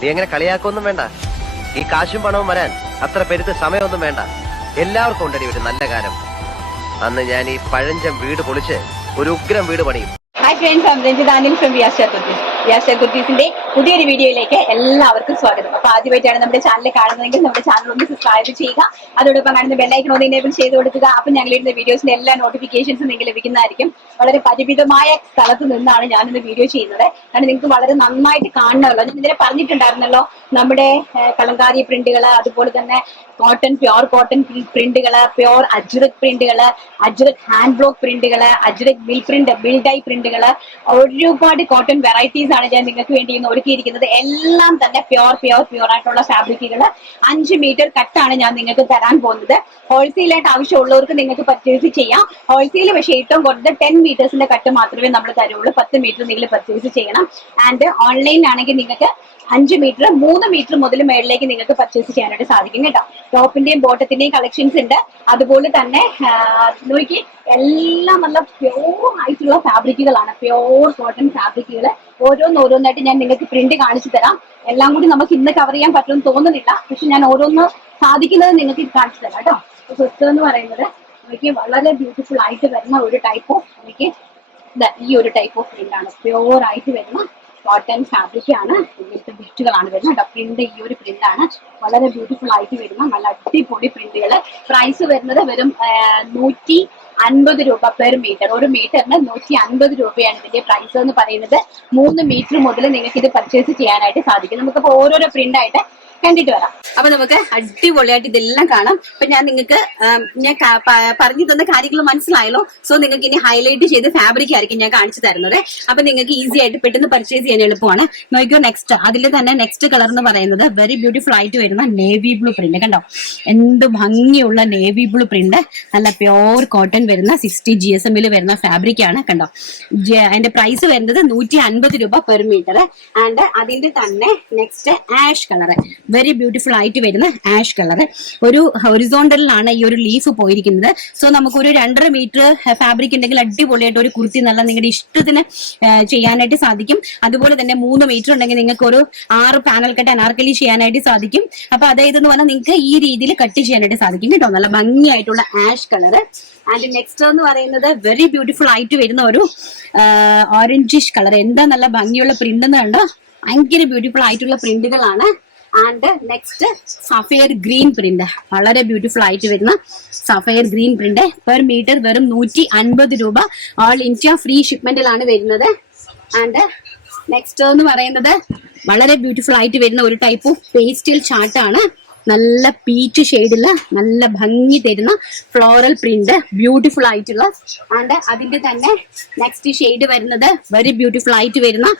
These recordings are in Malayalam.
നീ എങ്ങനെ കളിയാക്കൊന്നും വേണ്ട. ഈ കാശും പണവും വരാൻ അത്ര പെരുത്ത് സമയമൊന്നും വേണ്ട. എല്ലാവർക്കും ഉണ്ടടി ഒരു നല്ല കാലം. അന്ന് ഞാൻ ഈ പഴഞ്ചൻ വീട് പൊളിച്ച് ഒരു ഉഗ്രം വീട് പണിയും. Hi friends, I'm Ranjit Anil from Vyasa Kurtis. Vyasa Kurtisന്റെ പുതിയൊരു വീഡിയോയിലേക്ക് എല്ലാവർക്കും സ്വാഗതം. അപ്പൊ ആദ്യമായിട്ടാണ് നമ്മുടെ ചാനൽ കാണുന്നതെങ്കിൽ നമ്മുടെ ചാനൽ ഒന്ന് സബ്സ്ക്രൈബ് ചെയ്യുക. അതോടൊപ്പം കാണുന്ന ബെല്ലൈക്കൺ ഒന്ന് എനേബിൾ ചെയ്ത് കൊടുക്കുക. അപ്പൊ ഞങ്ങൾ ഇടുന്ന വീഡിയോസിന്റെ എല്ലാ നോട്ടിഫിക്കേഷൻസും നിങ്ങൾക്ക് ലഭിക്കുന്നതായിരിക്കും. വളരെ പരിമിതമായ സ്ഥലത്ത് നിന്നാണ് ഞാനിന്ന് വീഡിയോ ചെയ്യുന്നത്. കാരണം നിങ്ങൾക്ക് വളരെ നന്നായിട്ട് കാണണമല്ലോ. ഞാൻ ഇതിനെ പറഞ്ഞിട്ടുണ്ടായിരുന്നല്ലോ, നമ്മുടെ കലങ്കാരി പ്രിന്റുകള്, അതുപോലെ തന്നെ പ്യോർ കോട്ടൺ പ്രിന്റുകള്, പ്യോർ അജ്രക് പ്രിന്റുകള്, അജ്രക് ഹാൻഡ് ബ്ലോക്ക് പ്രിന്റുകള്, അജ്രക് ബിൽ ഡൈ പ്രിന്റുകള്, ഒരുപാട് കോട്ടൺ വെറൈറ്റീസ് ആണ് ഞാൻ നിങ്ങൾക്ക് വേണ്ടി ഇന്ന് ഒരുക്കിയിരിക്കുന്നത്. എല്ലാം തന്നെ പ്യോർ ആയിട്ടുള്ള ഫാബ്രിക്കുകള് 5 മീറ്റർ കട്ടാണ് ഞാൻ നിങ്ങൾക്ക് തരാൻ പോകുന്നത്. ഹോൾസെയിലായിട്ട് ആവശ്യമുള്ളവർക്ക് നിങ്ങൾക്ക് പർച്ചേസ് ചെയ്യാം. ഹോൾസെയിൽ പക്ഷേ ഏറ്റവും കുറഞ്ഞത് 10 മീറ്റേഴ്സിന്റെ കട്ട് മാത്രമേ നമ്മൾ തരുള്ളൂ. 10 മീറ്റർ നിങ്ങൾ പർച്ചേസ് ചെയ്യണം. ആൻഡ് ഓൺലൈനിലാണെങ്കിൽ നിങ്ങൾക്ക് 5 മീറ്റർ 3 മീറ്റർ മുതൽ മേളിലേക്ക് നിങ്ങൾക്ക് പർച്ചേസ് ചെയ്യാനായിട്ട് സാധിക്കും കേട്ടോ. ടോപ്പിന്റെയും ബോട്ടത്തിന്റെയും കളക്ഷൻസ് ഉണ്ട്. അതുപോലെ തന്നെ നോക്കി എല്ലാം നല്ല പ്യോർ ആയിട്ടുള്ള ഫാബ്രിക്കുകളാണ്, പ്യോർ കോട്ടൺ ഫാബ്രിക്കുകൾ. ഓരോന്നായിട്ട് ഞാൻ നിങ്ങൾക്ക് പ്രിന്റ് കാണിച്ചു തരാം. എല്ലാം കൂടി നമുക്ക് ഇന്ന് കവർ ചെയ്യാൻ പറ്റുമെന്ന് തോന്നുന്നില്ല, പക്ഷെ ഞാൻ ഓരോന്ന് സാധിക്കുന്നത് നിങ്ങൾക്ക് കാണിച്ചു തരാം കേട്ടോ. ഫസ്റ്റ് എന്ന് പറയുന്നത് എനിക്ക് വളരെ ബ്യൂട്ടിഫുൾ ആയിട്ട് വരുന്ന ഒരു ടൈപ്പ് ഓഫ്, എനിക്ക് ഈ ഒരു ടൈപ്പ് ഓഫ് പ്രിന്റ് ആണ്. പ്യോർ ആയിട്ട് വരുന്ന കോട്ടൺ ഫാബ്രിക് ആണ്. ഇങ്ങനത്തെ ബിറ്റുകളാണ് വരുന്നത് കേട്ടോ. പ്രിന്റ് ഈ ഒരു പ്രിന്റ് ആണ്. വളരെ ബ്യൂട്ടിഫുൾ ആയിട്ട് വരുന്ന നല്ല അടിപൊളി പ്രിന്റുകൾ. പ്രൈസ് വരുന്നത് വെറും 150 രൂപ പെർ മീറ്റർ. ഒരു മീറ്ററിന് 150 രൂപയാണ് ഇതിന്റെ പ്രൈസ് എന്ന് പറയുന്നത്. 3 മീറ്റർ മുതൽ നിങ്ങൾക്ക് ഇത് പർച്ചേസ് ചെയ്യാനായിട്ട് സാധിക്കും. നമുക്കിപ്പോ ഓരോരോ പ്രിന്റ് ആയിട്ട് കണ്ടിട്ട് വരാം. അപ്പൊ നമുക്ക് അടിപൊളിയായിട്ട് ഇതെല്ലാം കാണാം. അപ്പൊ ഞാൻ നിങ്ങൾക്ക് ഞാൻ പറഞ്ഞു തന്ന കാര്യങ്ങൾ മനസ്സിലായല്ലോ. സോ നിങ്ങൾക്ക് ഇനി ഹൈലൈറ്റ് ചെയ്ത് ഫാബ്രിക് ആയിരിക്കും ഞാൻ കാണിച്ചു തരുന്നത്. അപ്പൊ നിങ്ങൾക്ക് ഈസി ആയിട്ട് പെട്ടെന്ന് പർച്ചേസ് ചെയ്യാൻ എളുപ്പമാണ്. നോക്കിയോ, നെക്സ്റ്റ് അതിൽ തന്നെ നെക്സ്റ്റ് കളർ എന്ന് പറയുന്നത് വെരി ബ്യൂട്ടിഫുൾ ആയിട്ട് വരുന്ന നേവി ബ്ലൂ പ്രിന്റ്. കണ്ടോ, എന്ത് ഭംഗിയുള്ള നേവി ബ്ലൂ പ്രിന്റ്. നല്ല പ്യോർ കോട്ടൺ വരുന്ന 60 GSM വരുന്ന ഫാബ്രിക് ആണ്. കണ്ടോ, അതിന്റെ പ്രൈസ് വരുന്നത് 150 രൂപ പെർ മീറ്റർ. ആൻഡ് അതിന്റെ തന്നെ next ash colour, very beautiful ആയിട്ട് വരുന്ന ആഷ് കളർ. ഒരു ഹൊറിസോണ്ടലിലാണ് ഈ ഒരു ലീഫ് പോയിരിക്കുന്നത്. സോ നമുക്കൊരു 2.5 മീറ്റർ ഫാബ്രിക് ഉണ്ടെങ്കിൽ അടിപൊളിയായിട്ട് ഒരു കുർത്തി നല്ല നിങ്ങളുടെ ഇഷ്ടത്തിന് ചെയ്യാനായിട്ട് സാധിക്കും. അതുപോലെ തന്നെ 3 മീറ്റർ ഉണ്ടെങ്കിൽ നിങ്ങൾക്ക് ഒരു 6 പാനൽ കട്ട് അനാർക്കലി ചെയ്യാനായിട്ട് സാധിക്കും. അപ്പൊ അതായത് എന്ന് പറഞ്ഞാൽ നിങ്ങൾക്ക് ഈ രീതിയിൽ കട്ട് ചെയ്യാനായിട്ട് സാധിക്കും കേട്ടോ. നല്ല ഭംഗിയായിട്ടുള്ള ആഷ് കളർ. ആൻഡ് നെക്സ്റ്റ് എന്ന് പറയുന്നത് വെരി ബ്യൂട്ടിഫുൾ ആയിട്ട് വരുന്ന ഒരു ഓറഞ്ചിഷ് കളർ. എന്താ നല്ല ഭംഗിയുള്ള പ്രിന്റ് എന്ന് കണ്ടോ, ഭയങ്കര ബ്യൂട്ടിഫുൾ ആയിട്ടുള്ള പ്രിന്റുകളാണ്. And next sapphire green print, വളരെ ബ്യൂട്ടിഫുൾ ആയിട്ട് വരുന്ന sapphire green print. Per metre വെറും 150 രൂപ. ഓൾ ഇന്ത്യ ഫ്രീ ഷിപ്മെന്റിലാണ് വരുന്നത്. ആൻഡ് നെക്സ്റ്റ് എന്ന് പറയുന്നത് വളരെ ബ്യൂട്ടിഫുൾ ആയിട്ട് വരുന്ന ഒരു ടൈപ്പ് ഓഫ് പേസ്റ്റൽ ചാർട്ടാണ്. നല്ല പീച്ച് ഷെയ്ഡില് നല്ല ഭംഗി തരുന്ന ഫ്ലോറൽ പ്രിന്റ്, ബ്യൂട്ടിഫുൾ ആയിട്ടുള്ള. ആൻഡ് അതിന്റെ തന്നെ നെക്സ്റ്റ് ഷെയ്ഡ് വരുന്നത് വെരി ബ്യൂട്ടിഫുൾ ആയിട്ട് വരുന്ന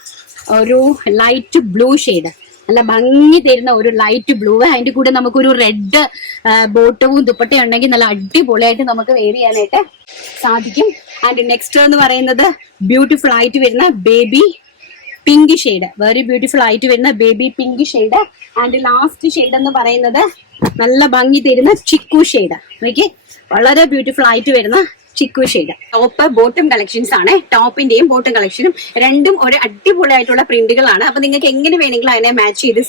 ഒരു ലൈറ്റ് ബ്ലൂ ഷെയ്ഡ്, നല്ല ഭംഗി തരുന്ന ഒരു ലൈറ്റ് ബ്ലൂ. അതിന്റെ കൂടെ നമുക്കൊരു റെഡ് ബോട്ടവും ദുപ്പട്ടയും ഉണ്ടെങ്കിൽ നല്ല അടിപൊളിയായിട്ട് നമുക്ക് വെയർ ചെയ്യാനായിട്ട് സാധിക്കും. ആൻഡ് നെക്സ്റ്റ് എന്ന് പറയുന്നത് ബ്യൂട്ടിഫുൾ ആയിട്ട് വരുന്ന baby pink shade, very beautiful ആയിട്ട് വരുന്ന baby pink shade. And last shade എന്ന് പറയുന്നത് നല്ല ഭംഗി തരുന്ന ചിക്കു ഷെയ്ഡ്. ഓക്കെ, വളരെ ബ്യൂട്ടിഫുൾ ആയിട്ട് വരുന്ന chikoo shade. Top bottom collections ആണ്. ടോപ്പിന്റെയും ബോട്ടം കളക്ഷനും രണ്ടും ഒരു അടിപൊളിയായിട്ടുള്ള പ്രിന്റുകളാണ്. അപ്പൊ നിങ്ങൾക്ക് എങ്ങനെ വേണമെങ്കിലും അതിനെ മാച്ച് ചെയ്ത്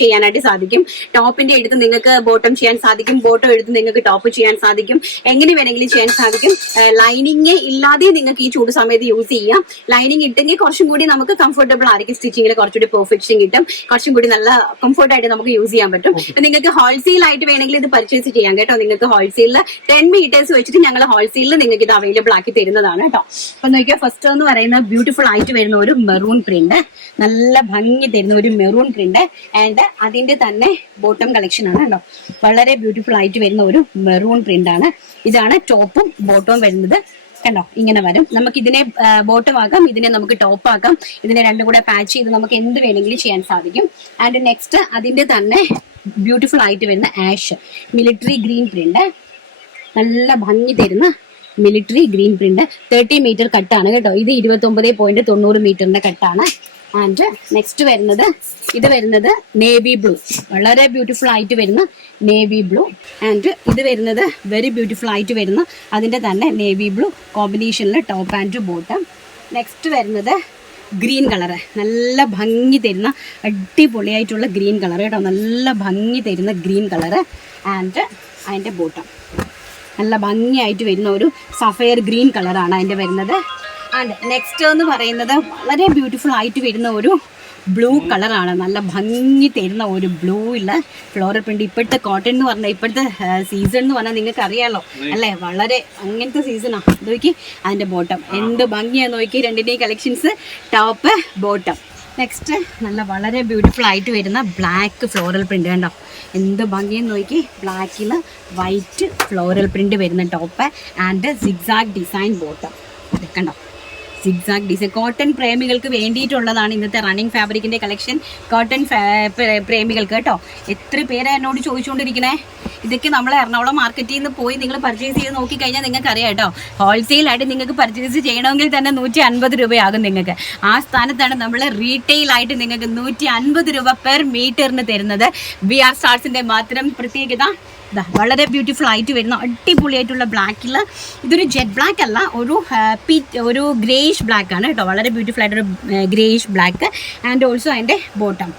ചെയ്യാനായിട്ട് സാധിക്കും. ടോപ്പിന്റെ എടുത്ത് നിങ്ങൾക്ക് ബോട്ടം ചെയ്യാൻ സാധിക്കും, ബോട്ടം എടുത്ത് നിങ്ങൾക്ക് ടോപ്പ് ചെയ്യാൻ സാധിക്കും, എങ്ങനെ വേണമെങ്കിലും ചെയ്യാൻ സാധിക്കും. ലൈനിങ് ഇല്ലാതെ നിങ്ങൾക്ക് ഈ ചൂട് സമയത്ത് യൂസ് ചെയ്യാം. ലൈനിങ് ഇട്ടെങ്കിൽ കുറച്ചും കൂടി നമുക്ക് കംഫർട്ടബിൾ ആയിരിക്കും. സ്റ്റിച്ചിങ്ങിൽ കുറച്ചുകൂടി പെർഫെക്ഷൻ കിട്ടും, കുറച്ചും കൂടി നല്ല കംഫർട്ടായിട്ട് നമുക്ക് യൂസ് ചെയ്യാൻ പറ്റും. നിങ്ങൾക്ക് ഹോൾസെയിൽ ആയിട്ട് വേണമെങ്കിൽ ഇത് പർച്ചേസ് ചെയ്യാം കേട്ടോ. നിങ്ങൾക്ക് ഹോൾസെയിലിൽ 10 മീറ്റേഴ്സ് വെച്ചിട്ട് ഞങ്ങൾ ഹോൾസെയിലിൽ നിങ്ങൾക്ക് ഇത് അവൈലബിൾ ആക്കി തരുന്നതാണ് കേട്ടോ. അപ്പൊ നോക്കിയാൽ ഫസ്റ്റ് എന്ന് പറയുന്ന ബ്യൂട്ടിഫുൾ ആയിട്ട് വരുന്ന ഒരു മെറൂൺ പ്രിന്റ്, നല്ല ഭംഗി തരുന്ന ഒരു മെറൂൺ പ്രിന്റ്. ആൻഡ് അതിന്റെ തന്നെ ബോട്ടം കളക്ഷൻ ആണ് കേട്ടോ. വളരെ ബ്യൂട്ടിഫുൾ ആയിട്ട് വരുന്ന ഒരു മെറൂൺ പ്രിന്റ് ആണ്. ഇതാണ് ടോപ്പും ബോട്ടവും വരുന്നത്. കണ്ടോ, ഇങ്ങനെ വരും. നമുക്ക് ഇതിനെ ബോട്ടം ആക്കാം, ഇതിനെ നമുക്ക് ടോപ്പ് ആക്കാം. ഇതിനെ രണ്ടും കൂടെ പാച്ച് ചെയ്ത് നമുക്ക് എന്ത് വേണമെങ്കിലും ചെയ്യാൻ സാധിക്കും. ആൻഡ് നെക്സ്റ്റ് അതിന്റെ തന്നെ ബ്യൂട്ടിഫുൾ ആയിട്ട് വരുന്ന ആഷ് മിലിറ്ററി ഗ്രീൻ പ്രിന്റ്, നല്ല ഭംഗി തരുന്ന മിലിറ്ററി ഗ്രീൻ പ്രിന്റ്. 30 മീറ്റർ കട്ടാണ് കേട്ടോ. ഇത് 29.90 മീറ്ററിന്റെ കട്ടാണ്. ആൻഡ് നെക്സ്റ്റ് വരുന്നത് ഇത് വരുന്നത് നേവി ബ്ലൂ, വളരെ ബ്യൂട്ടിഫുൾ ആയിട്ട് വരുന്ന നേവി ബ്ലൂ. ആൻഡ് ഇത് വരുന്നത് വെരി ബ്യൂട്ടിഫുൾ ആയിട്ട് വരുന്ന അതിന്റെ തന്നെ നേവി ബ്ലൂ കോമ്പിനേഷനിൽ ടോപ്പ് ആൻഡ് ബോട്ടം. നെക്സ്റ്റ് വരുന്നത് ഗ്രീൻ കളറ്, നല്ല ഭംഗി തരുന്ന അടിപൊളിയായിട്ടുള്ള ഗ്രീൻ കളർ കേട്ടോ, നല്ല ഭംഗി തരുന്ന ഗ്രീൻ കളറ്. ആൻഡ് അതിൻ്റെ ബോട്ടം നല്ല ഭംഗിയായിട്ട് വരുന്ന ഒരു സഫയർ ഗ്രീൻ കളറാണ് അതിൻ്റെ വരുന്നത്. ആൻഡ് നെക്സ്റ്റ് എന്ന് പറയുന്നത് വളരെ ബ്യൂട്ടിഫുൾ ആയിട്ട് വരുന്ന ഒരു ബ്ലൂ കളറാണ്, നല്ല ഭംഗി തരുന്ന ഒരു ബ്ലൂയില്ല ഫ്ലോറൽ പ്രിന്റ്. ഇപ്പോഴത്തെ കോട്ടൺ എന്ന് പറഞ്ഞാൽ ഇപ്പോഴത്തെ സീസൺ എന്ന് പറഞ്ഞാൽ നിങ്ങൾക്ക് അറിയാമല്ലോ അല്ലേ, വളരെ അങ്ങനത്തെ സീസണാണ്. നോക്കി അതിൻ്റെ ബോട്ടം എന്ത് ഭംഗിയാണ് നോക്കി, രണ്ടിൻ്റെയും കളക്ഷൻസ് ടോപ്പ് ബോട്ടം. നെക്സ്റ്റ് നല്ല വളരെ ബ്യൂട്ടിഫുൾ ആയിട്ട് വരുന്ന ബ്ലാക്ക് ഫ്ലോറൽ പ്രിന്റ് കണ്ടോ, എന്ത് ഭംഗിയെന്ന് നോക്കി, ബ്ലാക്കിൽ വൈറ്റ് ഫ്ലോറൽ പ്രിന്റ് വരുന്ന top and zigzag design bottom. അത് കണ്ടോ, സിഗ്സാഗ് ഡിസൈൻ. കോട്ടൺ പ്രേമികൾക്ക് വേണ്ടിയിട്ടുള്ളതാണ് ഇന്നത്തെ റണ്ണിങ് ഫാബ്രിക്കിൻ്റെ കളക്ഷൻ. കോട്ടൺ പ്രേമികൾക്ക് കേട്ടോ. എത്ര പേരെ എന്നോട് ചോദിച്ചുകൊണ്ടിരിക്കണേ. ഇതൊക്കെ നമ്മൾ എറണാകുളം മാർക്കറ്റിൽ നിന്ന് പോയി നിങ്ങൾ പർച്ചേസ് ചെയ്ത് നോക്കിക്കഴിഞ്ഞാൽ നിങ്ങൾക്ക് അറിയാം കേട്ടോ, ഹോൾസെയിലായിട്ട് നിങ്ങൾക്ക് പർച്ചേസ് ചെയ്യണമെങ്കിൽ തന്നെ 150 രൂപയാകും നിങ്ങൾക്ക്. ആ സ്ഥാനത്താണ് നമ്മൾ റീറ്റെയിലായിട്ട് നിങ്ങൾക്ക് 150 രൂപ പെർ മീറ്ററിന് തരുന്നത്. VR സ്റ്റാർസിൻ്റെ മാത്രം പ്രത്യേകത. വളരെ ബ്യൂട്ടിഫുൾ ആയിട്ട് വരുന്ന അടിപൊളിയായിട്ടുള്ള ബ്ലാക്കിൽ, ഇതൊരു ജെറ്റ് ബ്ലാക്ക് അല്ല, ഒരു ഗ്രേയിഷ് ബ്ലാക്ക് ആണ് കേട്ടോ. വളരെ ബ്യൂട്ടിഫുൾ ആയിട്ടൊരു ഗ്രേയിഷ് ബ്ലാക്ക് ആൻഡ് ഓൾസോ അതിൻ്റെ ബോട്ടം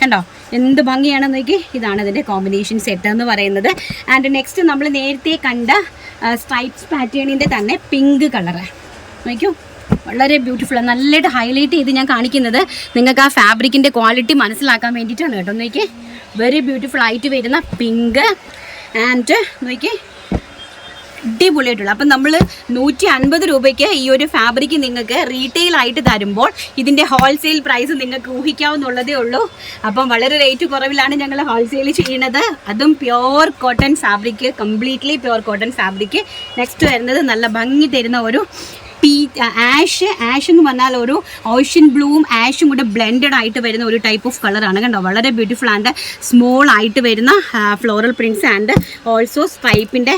കണ്ടോ, എന്ത് ഭംഗിയാണെന്ന് നോക്കി. ഇതാണ് ഇതിൻ്റെ കോമ്പിനേഷൻ സെറ്റ് എന്ന് പറയുന്നത്. ആൻഡ് നെക്സ്റ്റ് നമ്മൾ നേരത്തെ കണ്ട സ്ട്രൈപ്സ് പാറ്റേണിൻ്റെ തന്നെ പിങ്ക് കളറ് നോക്കൂ, വളരെ ബ്യൂട്ടിഫുൾ. നല്ലതായിട്ട് ഹൈലൈറ്റ് ചെയ്ത് ഞാൻ കാണിക്കുന്നത് നിങ്ങൾക്ക് ആ ഫാബ്രിക്കിൻ്റെ ക്വാളിറ്റി മനസ്സിലാക്കാൻ വേണ്ടിയിട്ടാണ് കേട്ടോ. നോക്കി, വെരി ബ്യൂട്ടിഫുൾ ആയിട്ട് വരുന്ന പിങ്ക് ആൻഡ് നോക്കി അടിപൊളിയായിട്ടുള്ള. അപ്പം നമ്മൾ 150 രൂപയ്ക്ക് ഈ ഒരു ഫാബ്രിക് നിങ്ങൾക്ക് റീറ്റെയിൽ ആയിട്ട് തരുമ്പോൾ ഇതിൻ്റെ ഹോൾസെയിൽ പ്രൈസ് നിങ്ങൾക്ക് ഊഹിക്കാവുന്നുള്ളതേ ഉള്ളൂ. അപ്പം വളരെ റേറ്റ് കുറവിലാണ് ഞങ്ങൾ ഹോൾസെയിൽ ചെയ്യുന്നത്, അതും pure cotton fabric, completely pure cotton fabric. Next വരുന്നത് നല്ല ഭംഗി തരുന്ന ഒരു ആഷ് എന്ന് പറഞ്ഞാൽ ഒരു ഓഷ്യൻ ബ്ലൂവും ആഷും കൂടെ ബ്ലെൻഡഡ് ആയിട്ട് വരുന്ന ഒരു ടൈപ്പ് ഓഫ് കളറാണ് കണ്ടോ. വളരെ ബ്യൂട്ടിഫുൾ ആൻഡ് സ്മോൾ ആയിട്ട് വരുന്ന ഫ്ലോറൽ പ്രിൻറ്റ്സ് ആൻഡ് ഓൾസോ സ്ട്രൈപ്പിൻ്റെ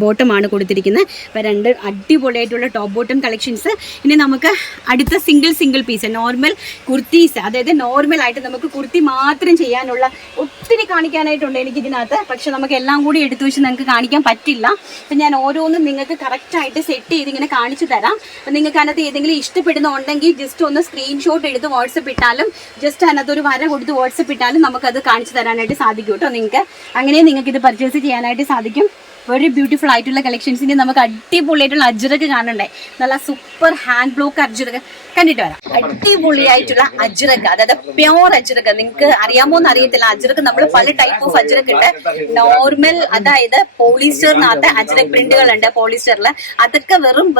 ബോട്ടമാണ് കൊടുത്തിരിക്കുന്നത്. അപ്പോൾ രണ്ട് അടിപൊളിയായിട്ടുള്ള ടോപ്പ് ബോട്ടം കളക്ഷൻസ്. ഇനി നമുക്ക് അടുത്ത സിംഗിൾ പീസ് നോർമൽ കുർത്തീസ്, അതായത് നോർമലായിട്ട് നമുക്ക് കുർത്തി മാത്രം ചെയ്യാനുള്ള ഒത്തിരി കാണിക്കാനായിട്ടുണ്ട് എനിക്കിതിനകത്ത്. പക്ഷെ നമുക്ക് എല്ലാം കൂടി എടുത്തു വെച്ച് നിങ്ങൾക്ക് കാണിക്കാൻ പറ്റില്ല. അപ്പം ഞാൻ ഓരോന്നും നിങ്ങൾക്ക് കറക്റ്റായിട്ട് സെറ്റ് ചെയ്ത് ഇങ്ങനെ കാണിച്ചു തരാം. അപ്പം നിങ്ങൾക്ക് അതിനകത്ത് ഏതെങ്കിലും ഇഷ്ടപ്പെടുന്നുണ്ടെങ്കിൽ ജസ്റ്റ് ഒന്ന് സ്ക്രീൻഷോട്ട് എടുത്ത് വാട്സപ്പ് ഇട്ടാലും, ജസ്റ്റ് അതിനകത്ത് ഒരു വര കൊടുത്ത് വാട്സപ്പ് ഇട്ടാലും നമുക്കത് കാണിച്ചു തരാനായിട്ട് സാധിക്കും കേട്ടോ. നിങ്ങൾക്ക് അങ്ങനെ നിങ്ങൾക്ക് ഇത് പർച്ചേസ് ചെയ്യാനായിട്ട് സാധിക്കും. വെരി ബ്യൂട്ടിഫുൾ ആയിട്ടുള്ള കളക്ഷൻസിന് നമുക്ക് അടിപൊളിയായിട്ടുള്ള അജ്രക്ക് കാണണ്ടേ, നല്ല സൂപ്പർ ഹാൻഡ് ബ്ലോക്ക് അജ്രക്ക് കണ്ടിട്ട് വരാം. അടിപൊളിയായിട്ടുള്ള അജ്രക്ക്, അതായത് പ്യോർ അജ്രക്ക്. നിങ്ങൾക്ക് അറിയാമോ എന്ന് അറിയത്തില്ല, അജ്രക്ക് നമ്മൾ പല ടൈപ്പ് ഓഫ് അജ്രക്ക് ഉണ്ട്. നോർമൽ, അതായത് പോളിസ്റ്ററിനകത്ത് അജ്രക് പ്രിന്റുകൾ ഉണ്ട് പോളിസ്റ്ററിൽ, അതൊക്കെ വെറും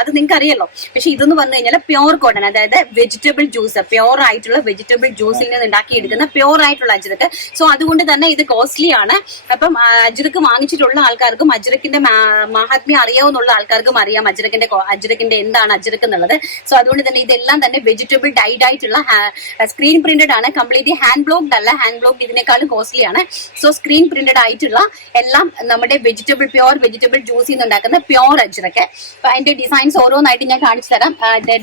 അത് നിങ്ങൾക്ക് അറിയാലോ. പക്ഷെ ഇതെന്ന് പറഞ്ഞു കഴിഞ്ഞാൽ പ്യോർ കോട്ടൺ, അതായത് വെജിറ്റബിൾ ജ്യൂസ്, പ്യോർ ആയിട്ടുള്ള വെജിറ്റബിൾ ജ്യൂസിൽ നിന്ന് ഉണ്ടാക്കിയെടുക്കുന്ന പ്യോർ ആയിട്ടുള്ള അജ്രക്ക്. സോ അതുകൊണ്ട് തന്നെ ഇത് കോസ്റ്റ്ലി ആണ്. അപ്പം അജ്രക്ക് വാങ്ങിച്ചിട്ടുള്ള ആൾക്കാർക്കും അജ്രക്കിന്റെ മഹാത്മ്യം അറിയാവുന്ന ആൾക്കാർക്കും അറിയാം അജ്രക്കിന്റെ എന്താണ് അജ്രക്ക് എന്നുള്ളത്. സോ അതുകൊണ്ട് തന്നെ ഇതെല്ലാം തന്നെ വെജിറ്റബിൾ ഡൈഡ് ആയിട്ടുള്ള സ്ക്രീൻ പ്രിന്റഡ് ആണ്, കംപ്ലീറ്റ്ലി ഹാൻഡ് ബ്ലോക്ക്ഡ് അല്ല. ഹാൻഡ് ബ്ലോക്ക്ഡ് ഇതിനേക്കാളും കോസ്റ്റ്ലി ആണ്. സോ സ്ക്രീൻ പ്രിന്റഡ് ആയിട്ടുള്ള എല്ലാം നമ്മുടെ പ്യോർ വെജിറ്റബിൾ ജ്യൂസിൽ നിന്ന് ഉണ്ടാക്കുന്ന പ്യോർ അജ്രക്ക്. അപ്പൊ അതിന്റെ ഡിസൈൻസ് ഓരോന്നായിട്ട് ഞാൻ കാണിച്ചു തരാം.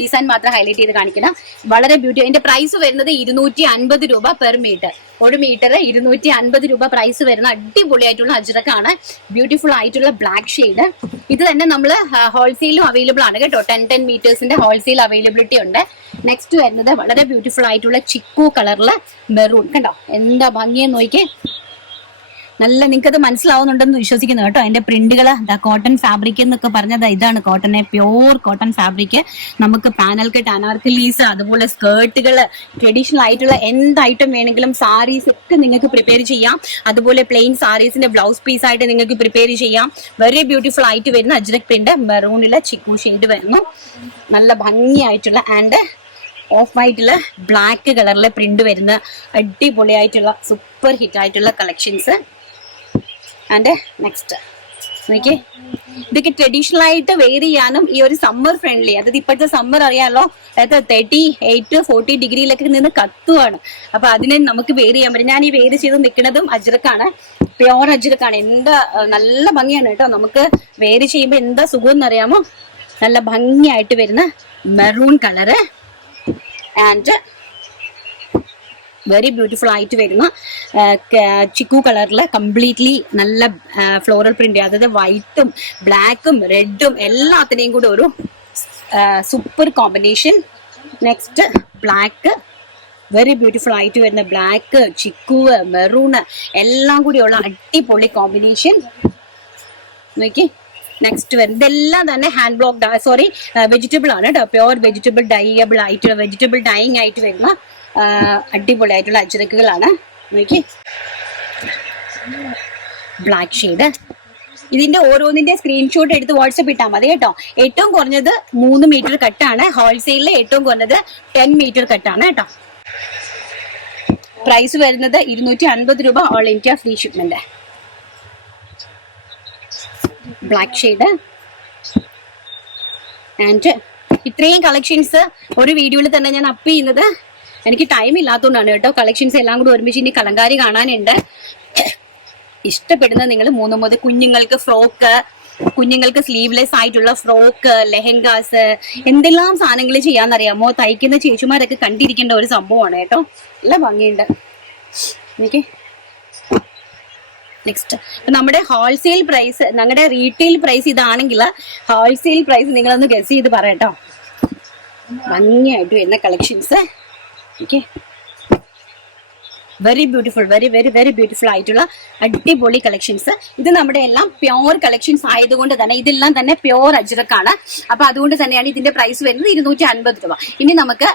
ഡിസൈൻ മാത്രം ഹൈലൈറ്റ് ചെയ്ത് കാണിക്കണം. വളരെ ബ്യൂട്ടി. അതിന്റെ പ്രൈസ് വരുന്നത് 250 രൂപ പെർ മീറ്റർ. ഒരു മീറ്റർ 250 രൂപ പ്രൈസ് വരുന്ന അടിപൊളിയായിട്ടുള്ള അജ്രക്കാണ്. ബ്യൂട്ടിഫുൾ ആയിട്ടുള്ള ബ്ലാക്ക് ഷെയ്ഡ്. ഇത് തന്നെ നമ്മൾ ഹോൾസെയിലും അവൈലബിൾ ആണ് കേട്ടോ. 10 മീറ്റേഴ്സിന്റെ ഹോൾസെയിൽ അവൈലബിലിറ്റി ഉണ്ട്. നെക്സ്റ്റ് വരുന്നത് വളരെ ബ്യൂട്ടിഫുൾ ആയിട്ടുള്ള ചിക്കു കളറില് മെറൂൺ. കണ്ടോ എന്താ ഭംഗിയെന്ന് നോക്കിയേ. നല്ല നിങ്ങൾക്കത് മനസ്സിലാവുന്നുണ്ടെന്ന് വിശ്വസിക്കുന്നു കേട്ടോ. അതിന്റെ പ്രിന്റുകൾ കോട്ടൺ ഫാബ്രിക് എന്നൊക്കെ പറഞ്ഞത് ഇതാണ് കോട്ടൺ, പ്യോർ കോട്ടൺ ഫാബ്രിക്. നമുക്ക് പാനൽ കട്ട്, അനാർക്കലീസ്, അതുപോലെ സ്കേർട്ടുകൾ, ട്രഡീഷണൽ ആയിട്ടുള്ള എന്ത് ഐറ്റം വേണമെങ്കിലും സാരീസ് ഒക്കെ നിങ്ങൾക്ക് പ്രിപ്പയർ ചെയ്യാം. അതുപോലെ പ്ലെയിൻ സാരീസിന്റെ ബ്ലൗസ് പീസ് ആയിട്ട് നിങ്ങൾക്ക് പ്രിപ്പയർ ചെയ്യാം. വെരി ബ്യൂട്ടിഫുൾ ആയിട്ട് വരുന്ന അജ്രക് പ്രിന്റ്, മെറൂണിലെ ചിക്കു ഷെയ്ഡ് വരുന്നു. നല്ല ഭംഗിയായിട്ടുള്ള ആൻഡ് ഓഫ് വൈറ്റില് ബ്ലാക്ക് കളറിലെ പ്രിന്റ് വരുന്ന അടിപൊളിയായിട്ടുള്ള സൂപ്പർ ഹിറ്റ് ആയിട്ടുള്ള കളക്ഷൻസ്. ആൻഡ് നെക്സ്റ്റ് നോക്കിയേ, ഇതൊക്കെ ട്രഡീഷണൽ ആയിട്ട് വെയർ ചെയ്യാനും ഈ ഒരു സമ്മർ ഫ്രണ്ട്ലി, അതായത് ഇപ്പോഴത്തെ സമ്മർ അറിയാലോ, അതായത് 38-40 ഡിഗ്രിയിലൊക്കെ നിന്ന് കത്തുവാണ്. അപ്പൊ അതിനെ നമുക്ക് വെയർ ചെയ്യാൻ പറ്റും. ഞാൻ ഈ വെയർ ചെയ്ത് നിൽക്കുന്നതും അജ്രക്കാണ്, പ്യോർ അജ്രക്കാണ്. എന്താ നല്ല ഭംഗിയാണ് കേട്ടോ. നമുക്ക് വെയർ ചെയ്യുമ്പോൾ എന്താ സുഖം എന്നറിയാമോ. നല്ല ഭംഗിയായിട്ട് വരുന്ന maroon colour and very beautiful ആയിട്ട് വരുന്ന ചിക്കു കളറിൽ കംപ്ലീറ്റ്ലി നല്ല ഫ്ലോറൽ പ്രിന്റ്, അതായത് വൈറ്റും ബ്ലാക്കും റെഡും എല്ലാത്തിനെയും കൂടെ ഒരു super combination. Next black, very beautiful ആയിട്ട് വരുന്ന ബ്ലാക്ക്, ചിക്കു, മെറൂണ് എല്ലാം കൂടിയുള്ള അടിപൊളി കോമ്പിനേഷൻ നോക്കി. നെക്സ്റ്റ് വരുന്നത് ഇതെല്ലാം തന്നെ ഹാൻഡ് ബ്ലോക്ക് വെജിറ്റബിൾ ആണ് കേട്ടോ, പ്യുവർ വെജിറ്റബിൾ ഡൈയബിൾ ആയിട്ടുള്ള വെജിറ്റബിൾ ഡൈയിങ് ആയിട്ട് വരുന്ന അടിപൊളി ആയിട്ടുള്ള അജ്രക്കുകളാണ് നോക്കി. Black shade. ഇതിന്റെ ഓരോന്നിന്റെ സ്ക്രീൻഷോട്ട് എടുത്ത് വാട്സപ്പ് ഇട്ടാൽ മതി കേട്ടോ. ഏറ്റവും കുറഞ്ഞത് 3 മീറ്റർ കട്ടാണ്, ഹോൾസെയിലിൽ ഏറ്റവും കുറഞ്ഞത് 10 മീറ്റർ കട്ടാണ് കേട്ടോ. പ്രൈസ് വരുന്നത് 250 രൂപ, all India free shipment. Black shade. And ഇത്രയും കളക്ഷൻസ് ഒരു വീഡിയോയിൽ തന്നെ ഞാൻ അപ്പ് ചെയ്യുന്നത് എനിക്ക് ടൈം ഇല്ലാത്തതുകൊണ്ടാണ് കേട്ടോ. കളക്ഷൻസ് എല്ലാം കൂടി ഒരുമിച്ച് ഇനി കലങ്കാരി കാണാനുണ്ട്. ഇഷ്ടപ്പെടുന്ന നിങ്ങൾ 3 മുതൽ കുഞ്ഞുങ്ങൾക്ക് ഫ്രോക്ക്, കുഞ്ഞുങ്ങൾക്ക് സ്ലീവ്ലെസ് ആയിട്ടുള്ള ഫ്രോക്ക്, ലെഹങ്കാസ്, എന്തെല്ലാം സാധനങ്ങൾ ചെയ്യാന്നറിയാമോ? തയ്ക്കുന്ന ചേച്ചിമാരൊക്കെ കണ്ടിരിക്കേണ്ട ഒരു സംഭവമാണ് കേട്ടോ. നല്ല ഭംഗിയുണ്ട്. എനിക്ക് നെക്സ്റ്റ് നമ്മുടെ ഹോൾസെയിൽ പ്രൈസ്, ഞങ്ങളുടെ റീറ്റെയിൽ പ്രൈസ് ഇതാണെങ്കിൽ ഹോൾസെയിൽ പ്രൈസ് നിങ്ങളൊന്ന് ഗസ് ചെയ്ത് പറയട്ടോ. ഭംഗിയായിട്ട് വരുന്ന collections. Okay, very beautiful, very very very beautiful ആയിട്ടുള്ള അടിപൊളി കളക്ഷൻസ്. ഇത് നമ്മുടെ എല്ലാം പ്യോർ കളക്ഷൻസ് ആയതുകൊണ്ട് തന്നെ ഇതെല്ലാം തന്നെ പ്യോർ അജ്രക്കാണ്. അപ്പൊ അതുകൊണ്ട് തന്നെയാണ് ഇതിന്റെ പ്രൈസ് വരുന്നത് 250 രൂപ. ഇനി നമുക്ക്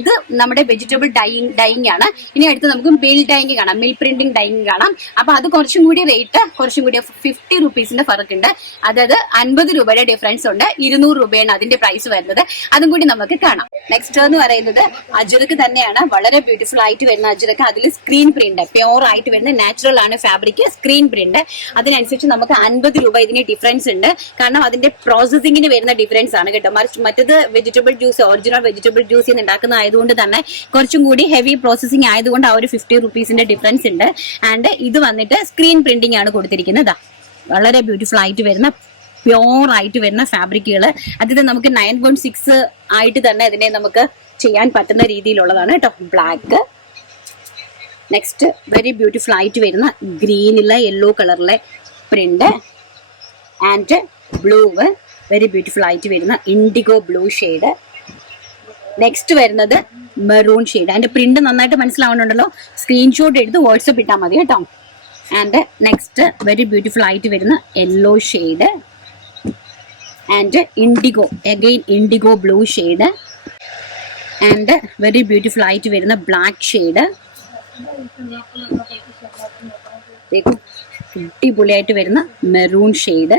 ഇത് നമ്മുടെ വെജിറ്റബിൾ ഡൈയിങ് ആണ്. ഇനി അടുത്ത് നമുക്ക് മിൽ ഡൈയിങ് കാണാം, മിൽ പ്രിന്റിംഗ് ഡൈയിങ് കാണാം. അപ്പൊ അത് കുറച്ചും കൂടി റേറ്റ്, കുറച്ചും കൂടി 50 റുപ്പീസിന്റെ ഫറക്കുണ്ട്. അതായത് 50 രൂപയുടെ ഡിഫറൻസ് ഉണ്ട്. 200 രൂപയാണ് അതിന്റെ പ്രൈസ് വരുന്നത്. അതും കൂടി നമുക്ക് കാണാം. നെക്സ്റ്റ് എന്ന് പറയുന്നത് അജ്രക്ക് തന്നെയാണ്, വളരെ ബ്യൂട്ടിഫുൾ ആയിട്ട് വരുന്ന അജ്രക്ക്. അതിൽ സ്ക്രീൻ പ്രിന്റ്, പ്യോർ ആയിട്ട് വരുന്ന നാച്ചുറൽ ആണ് ഫാബ്രിക്, സ്ക്രീൻ പ്രിന്റ്. അതിനനുസരിച്ച് നമുക്ക് 50 രൂപ ഇതിന് ഡിഫറൻസ് ഉണ്ട്. കാരണം അതിന്റെ പ്രോസസിങ്ങിന് വരുന്ന ഡിഫറൻസ് ആണ് കേട്ടോ. മറ്റത് vegetable juice, original vegetable juice ഉണ്ടാക്കുന്ന ആയതുകൊണ്ട് തന്നെ കുറച്ചും കൂടി ഹെവി പ്രോസസിങ് ആയതുകൊണ്ട് ആ ഒരു 50 റുപ്പീസിന്റെ ഡിഫറൻസ് ഉണ്ട്. ആൻഡ് ഇത് വന്നിട്ട് സ്ക്രീൻ പ്രിന്റിംഗ് ആണ് കൊടുത്തിരിക്കുന്നത്. വളരെ ബ്യൂട്ടിഫുൾ ആയിട്ട് വരുന്ന പ്യോർ ആയിട്ട് വരുന്ന ഫാബ്രിക്കുകൾ. അതിൽ നമുക്ക് 9.6 ആയിട്ട് തന്നെ ഇതിനെ നമുക്ക് ചെയ്യാൻ പറ്റുന്ന രീതിയിലുള്ളതാണ് കേട്ടോ. ബ്ലാക്ക്. നെക്സ്റ്റ് വെരി ബ്യൂട്ടിഫുൾ ആയിട്ട് വരുന്ന ഗ്രീനിലെ യെല്ലോ കളറിലെ print. And blue, very beautiful ആയിട്ട് വരുന്ന ഇൻഡിഗോ ബ്ലൂ ഷെയ്ഡ്. നെക്സ്റ്റ് വരുന്നത് മെറൂൺ ഷെയ്ഡ്. അതിന്റെ പ്രിന്റ് നന്നായിട്ട് മനസ്സിലാവുന്നുണ്ടല്ലോ, സ്ക്രീൻഷോട്ട് എടുത്ത് വാട്സപ്പ് ഇട്ടാൽ മതി കേട്ടോ. ആൻഡ് നെക്സ്റ്റ് വെരി ബ്യൂട്ടിഫുൾ ആയിട്ട് വരുന്ന yellow shade. And IndiGo, again IndiGo blue shade. And very beautiful ആയിട്ട് വരുന്ന ബ്ലാക്ക് ഷെയ്ഡ്. അടിപൊളിയായിട്ട് വരുന്ന മെറൂൺ ഷെയ്ഡ്.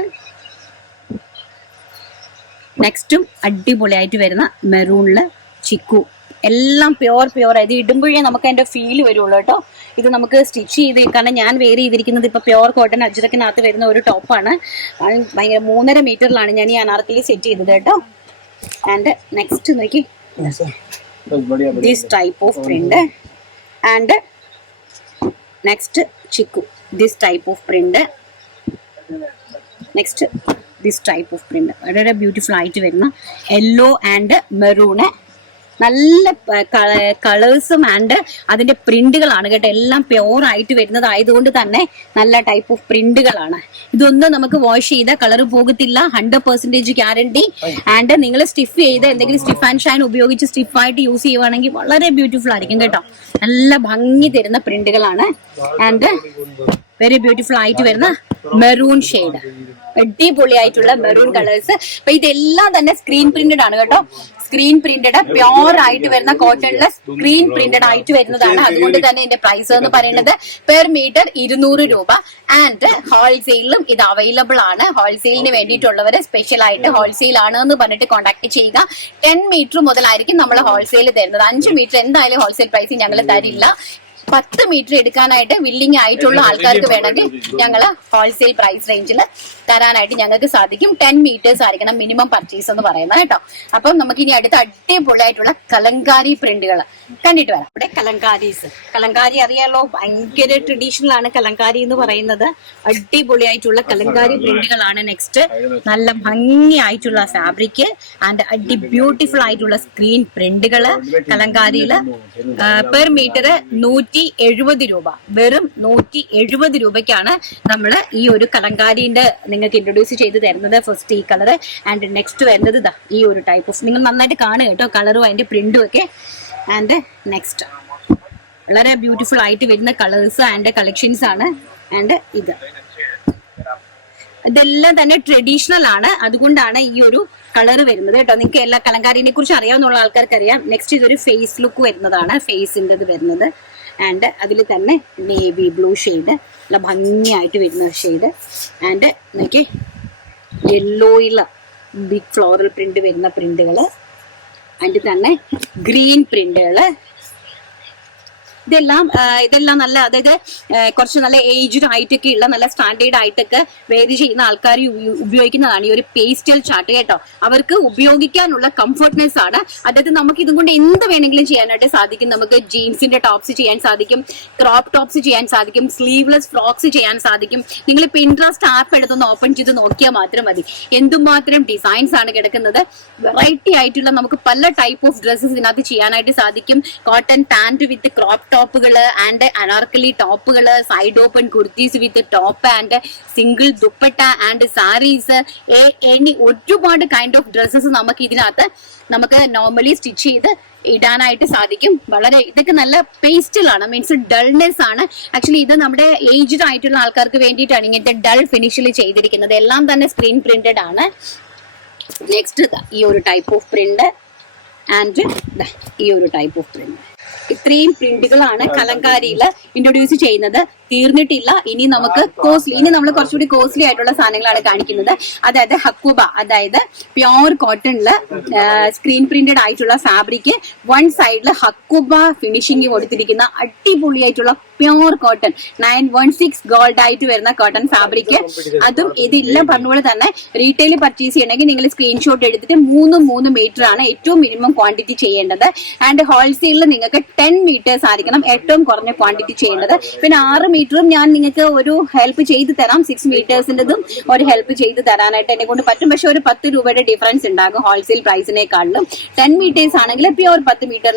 നെക്സ്റ്റും അടിപൊളിയായിട്ട് വരുന്ന മെറൂണില് ചിക്കു. എല്ലാം പ്യോർ ഇത് ഇടുമ്പോഴേ നമുക്ക് അതിന്റെ ഫീൽ വരുള്ളൂ കേട്ടോ. ഇത് നമുക്ക് സ്റ്റിച്ച് ചെയ്ത്, കാരണം ഞാൻ വെയർ ചെയ്തിരിക്കുന്നത് ഇപ്പൊ പ്യോർ കോട്ടൺ അജ്രക്കിനകത്ത് വരുന്ന ഒരു ടോപ്പാണ്. ഭയങ്കര 3.5 മീറ്ററിലാണ് ഞാൻ ഈ അനാർക്കലി സെറ്റ് ചെയ്തത് കേട്ടോ. ആൻഡ് നെക്സ്റ്റ് നോക്കി, this type of print. And next chikoo, this type of print. Next this type of print. വളരെ ബ്യൂട്ടിഫുൾ ആയിട്ട് വരുന്ന യെല്ലോ ആൻഡ് മെറൂണ്. നല്ല കളേഴ്സും ആൻഡ് അതിന്റെ പ്രിന്റുകളാണ് കേട്ടോ. എല്ലാം പ്യോർ ആയിട്ട് വരുന്നതായതുകൊണ്ട് തന്നെ നല്ല ടൈപ്പ് ഓഫ് പ്രിന്റുകളാണ്. ഇതൊന്നും നമുക്ക് വാഷ് ചെയ്ത കളർ പോകത്തില്ല, 100% ഗ്യാരണ്ടി. ആൻഡ് നിങ്ങൾ സ്റ്റിഫ് ചെയ്ത് എന്തെങ്കിലും സ്റ്റിഫ് ആൻഡ് ഷൈൻ ഉപയോഗിച്ച് സ്റ്റിഫായിട്ട് യൂസ് ചെയ്യുവാണെങ്കിൽ വളരെ ബ്യൂട്ടിഫുൾ ആയിരിക്കും കേട്ടോ. നല്ല ഭംഗി തരുന്ന പ്രിന്റുകളാണ്. ആൻഡ് വെരി ബ്യൂട്ടിഫുൾ ആയിട്ട് വരുന്ന മെറൂൺ ഷെയ്ഡ്, അടിപൊളിയായിട്ടുള്ള മെറൂൺ കളേഴ്സ്. അപ്പൊ ഇതെല്ലാം തന്നെ സ്ക്രീൻ പ്രിന്റഡ് ആണ് കേട്ടോ. സ്ക്രീൻ പ്രിന്റഡ്, പ്യോർ ആയിട്ട് വരുന്ന കോട്ടണില് സ്ക്രീൻ പ്രിന്റഡ് ആയിട്ട് വരുന്നതാണ്. അതുകൊണ്ട് തന്നെ ഇതിന്റെ പ്രൈസ് എന്ന് പറയുന്നത് പെർ മീറ്റർ 200 രൂപ. ആൻഡ് ഹോൾസെയിലും ഇത് അവൈലബിൾ ആണ്. ഹോൾസെയിലിന് വേണ്ടിയിട്ടുള്ളവര് സ്പെഷ്യൽ ആയിട്ട് ഹോൾസെയിൽ ആണ് എന്ന് പറഞ്ഞിട്ട് കോൺടാക്ട് ചെയ്യുക. 10 മീറ്റർ മുതലായിരിക്കും നമ്മൾ ഹോൾസെയിൽ തരുന്നത്. 5 മീറ്റർ എന്തായാലും ഹോൾസെയിൽ പ്രൈസ് ഞങ്ങൾ തരില്ല. 10 മീറ്റർ എടുക്കാനായിട്ട് വില്ലിംഗ് ആയിട്ടുള്ള ആൾക്കാർക്ക് വേണമെങ്കിൽ ഞങ്ങൾ ഹോൾസെയിൽ പ്രൈസ് റേഞ്ചിൽ തരാനായിട്ട് ഞങ്ങൾക്ക് സാധിക്കും. 10 മീറ്റേഴ്സ് ആയിരിക്കണം മിനിമം പർച്ചേസ് എന്ന് പറയുന്നത് കേട്ടോ. അപ്പം നമുക്ക് ഇനി അടുത്ത അടിപൊളിയായിട്ടുള്ള കലങ്കാരി പ്രിന്റുകൾ കണ്ടിട്ട് വരാം. ഇവിടെ കലങ്കാരി അറിയാലോ, ഭയങ്കര ട്രഡീഷണൽ ആണ് കലങ്കാരി എന്ന് പറയുന്നത്. അടിപൊളിയായിട്ടുള്ള കലങ്കാരി പ്രിന്റുകളാണ്. നെക്സ്റ്റ് നല്ല ഭംഗിയായിട്ടുള്ള ഫാബ്രിക് ആൻഡ് ബ്യൂട്ടിഫുൾ ആയിട്ടുള്ള സ്ക്രീൻ പ്രിന്റുകള് കലങ്കാരിയില് പെർ മീറ്റർ 100 170 രൂപ. വെറും 170 രൂപയ്ക്കാണ് നമ്മൾ ഈ ഒരു കലങ്കാരീന്റെ നിങ്ങൾക്ക് ഇൻട്രൊഡ്യൂസ് ചെയ്ത് തരുന്നത്. ഫസ്റ്റ് ഈ കളർ ആൻഡ് നെക്സ്റ്റ് വരുന്നത് ഇതാ ഈ ഒരു ടൈപ്പ് ഓഫ്, നിങ്ങൾ നന്നായിട്ട് കാണുക കേട്ടോ കളറും അതിന്റെ പ്രിന്റും ഒക്കെ. ആൻഡ് നെക്സ്റ്റ് വളരെ ബ്യൂട്ടിഫുൾ ആയിട്ട് വരുന്ന കളേഴ്സ് ആൻഡ് കളക്ഷൻസ് ആണ്. ആൻഡ് ഇതെല്ലാം തന്നെ ട്രഡീഷണൽ ആണ്, അതുകൊണ്ടാണ് ഈ ഒരു കളർ വരുന്നത് കേട്ടോ. നിങ്ങൾക്ക് എല്ലാ കലങ്കാരിനെ കുറിച്ച് അറിയാവുന്ന ആൾക്കാർക്ക് അറിയാം. നെക്സ്റ്റ് ഇതൊരു ഫേസ് ലുക്ക് വരുന്നതാണ്, ഫേസിൻ്റെ വരുന്നത്. ആൻഡ് അതിൽ തന്നെ നേവി ബ്ലൂ ഷെയ്ഡ്, നല്ല ഭംഗിയായിട്ട് വരുന്ന ഷെയ്ഡ്. ആൻഡ് നോക്കി യെല്ലോയിൽ ബിഗ് ഫ്ലോറൽ പ്രിന്റ് വരുന്ന പ്രിന്റുകൾ. അതിൻ്റെ തന്നെ ഗ്രീൻ പ്രിന്റുകൾ. ഇതെല്ലാം നല്ല, അതായത് കുറച്ച് നല്ല ഏജ്ഡ് ആയിട്ടൊക്കെ ഉള്ള നല്ല സ്റ്റാൻഡേർഡ് ആയിട്ടൊക്കെ വേരി ചെയ്യുന്ന ആൾക്കാർ ഉപയോഗിക്കുന്നതാണ് ഈ ഒരു പേസ്റ്റൽ ചാർട്ട് കേട്ടോ. അവർക്ക് ഉപയോഗിക്കാനുള്ള കംഫർട്ട്നെസ് ആണ്. അതായത് നമുക്ക് ഇതും കൊണ്ട് എന്ത് വേണമെങ്കിലും ചെയ്യാനായിട്ട് സാധിക്കും. നമുക്ക് ജീൻസിന്റെ ടോപ്സ് ചെയ്യാൻ സാധിക്കും, ക്രോപ്പ് ടോപ്സ് ചെയ്യാൻ സാധിക്കും, സ്ലീവ്ലെസ് ഫ്രോക്സ് ചെയ്യാൻ സാധിക്കും. നിങ്ങൾ പിൻട്രസ്റ്റ് ആപ്പ് എടുത്തൊന്ന് ഓപ്പൺ ചെയ്ത് നോക്കിയാൽ മാത്രം മതി, എന്തുമാത്രം ഡിസൈൻസ് ആണ് കിടക്കുന്നത്. വെറൈറ്റി ആയിട്ടുള്ള നമുക്ക് പല ടൈപ്പ് ഓഫ് ഡ്രസ്സസ് ഇതിനകത്ത് ചെയ്യാനായിട്ട് സാധിക്കും. കോട്ടൺ പാന്റ് വിത്ത് ക്രോപ്പ് ടോപ്പുകള് ആൻഡ് അനാർക്കലി ടോപ്പുകള്, side open kurtis with top and single dupatta and saris, ഒരുപാട് കൈൻഡ് ഓഫ് ഡ്രസ്സസ് നമുക്ക് ഇതിനകത്ത് നമുക്ക് നോർമലി സ്റ്റിച്ച് ചെയ്ത് ഇടാനായിട്ട് സാധിക്കും. വളരെ ഇതൊക്കെ നല്ല പേസ്റ്റലാണ്, മീൻസ് ഡൾനെസ് ആണ്. ആക്ച്വലി ഇത് നമ്മുടെ ഏജ്ഡ് ആയിട്ടുള്ള ആൾക്കാർക്ക് വേണ്ടിയിട്ടാണ് ഇങ്ങനത്തെ ഡൾ ഫിനിഷിൽ ചെയ്തിരിക്കുന്നത്. എല്ലാം തന്നെ സ്ക്രീൻ പ്രിന്റഡ് ആണ്. നെക്സ്റ്റ് ഈ ഒരു ടൈപ്പ് ഓഫ് പ്രിന്റ് ആൻഡ് ഈ ഒരു ടൈപ്പ് ഓഫ് പ്രിന്റ്. ഇത്രയും പ്രിന്റുകളാണ് കലങ്കാരിയിൽ ഇൻട്രൊഡ്യൂസ് ചെയ്യുന്നത്. തീർന്നിട്ടില്ല, ഇനി നമുക്ക് കോസ്റ്റ്ലി, ഇനി നമ്മൾ കുറച്ചുകൂടി കോസ്റ്റ്ലി ആയിട്ടുള്ള സാധനങ്ങളാണ് കാണിക്കുന്നത്. അതായത് ഹക്കുബ, അതായത് പ്യോർ കോട്ടണില് സ്ക്രീൻ പ്രിന്റഡ് ആയിട്ടുള്ള ഫാബ്രിക്, വൺ സൈഡില് ഹക്കുബ ഫിനിഷിംഗ് കൊടുത്തിരിക്കുന്ന അടിപൊളിയായിട്ടുള്ള പ്യോർ കോട്ടൺ 916 ഗോൾഡ് ആയിട്ട് വരുന്ന കോട്ടൺ ഫാബ്രിക്. അതും ഇതെല്ലാം പറഞ്ഞ തന്നെ റീറ്റെയിൽ പർച്ചേസ് ചെയ്യണമെങ്കിൽ നിങ്ങൾ സ്ക്രീൻഷോട്ട് എടുത്തിട്ട് 3 മീറ്റർ ആണ് ഏറ്റവും മിനിമം ക്വാണ്ടിറ്റി ചെയ്യേണ്ടത്. ആൻഡ് ഹോൾസെയിലിൽ നിങ്ങൾക്ക് 10 മീറ്റേഴ്സ് ആയിരിക്കണം ഏറ്റവും കുറഞ്ഞ ക്വാണ്ടിറ്റി ചെയ്യേണ്ടത്. പിന്നെ 6 മീറ്ററും ഞാൻ നിങ്ങൾക്ക് ഒരു ഹെൽപ്പ് ചെയ്ത് തരാം. 6 മീറ്റേഴ്സിൻ്റെതും ഒരു ഹെൽപ്പ് ചെയ്ത് തരാനായിട്ട് എന്നെ കൊണ്ട് പറ്റും. പക്ഷെ ഒരു 10 രൂപയുടെ ഡിഫറൻസ് ഉണ്ടാകും ഹോൾസെയിൽ പ്രൈസിനേക്കാളും. 10 മീറ്റേഴ്സ് ആണെങ്കിൽ പ്യോർ 10 മീറ്റർ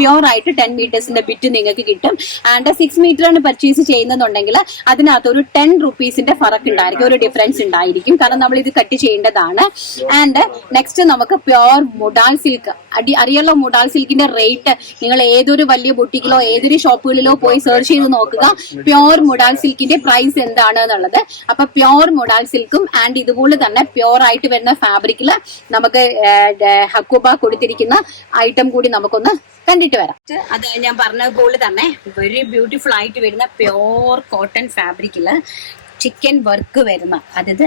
പ്യോർ ആയിട്ട് 10 മീറ്റേഴ്സിന്റെ ബിറ്റ് നിങ്ങൾക്ക് കിട്ടും. ആൻഡ് 6 മീറ്ററാണ് പർച്ചേസ് ചെയ്യുന്നതുണ്ടെങ്കിൽ അതിനകത്ത് ഒരു 10 റുപ്പീസിന്റെ ഫറക്ക് ഉണ്ടായിരിക്കും, ഒരു ഡിഫറൻസ് ഉണ്ടായിരിക്കും. കാരണം നമ്മൾ ഇത് കട്ട് ചെയ്യേണ്ടതാണ്. ആൻഡ് നെക്സ്റ്റ് നമുക്ക് പ്യോർ മുഡാൽ സിൽക്ക്, അറിയാലോ മുഡാൽ സിൽക്കിന്റെ റേറ്റ്. നിങ്ങൾ ഏതൊരു വലിയ ബുട്ടിക്കിലോ ഏതൊരു ഷോപ്പുകളിലോ പോയി സെർച്ച് ചെയ്ത് നോക്കുക പ്യോർ മുഡാൽ സിൽക്കിന്റെ പ്രൈസ് എന്താണ് എന്നുള്ളത്. അപ്പൊ പ്യോർ മുഡാൽ സിൽക്കും ആൻഡ് ഇതുപോലെ തന്നെ പ്യോർ ആയിട്ട് വരുന്ന ഫാബ്രിക്കില് നമുക്ക് ഹക്കുബ കൊടുത്തിരിക്കുന്ന ഐറ്റം കൂടി നമുക്കൊന്ന് കണ്ടിട്ട് വരാം. അത് ഞാൻ പറഞ്ഞതുപോലെ തന്നെ വെരി ബ്യൂട്ടിഫുൾ ആയിട്ട് വരുന്ന പ്യോർ കോട്ടൺ ഫാബ്രിക്കില് ചിക്കൻ വർക്ക് വരുന്ന, അതായത്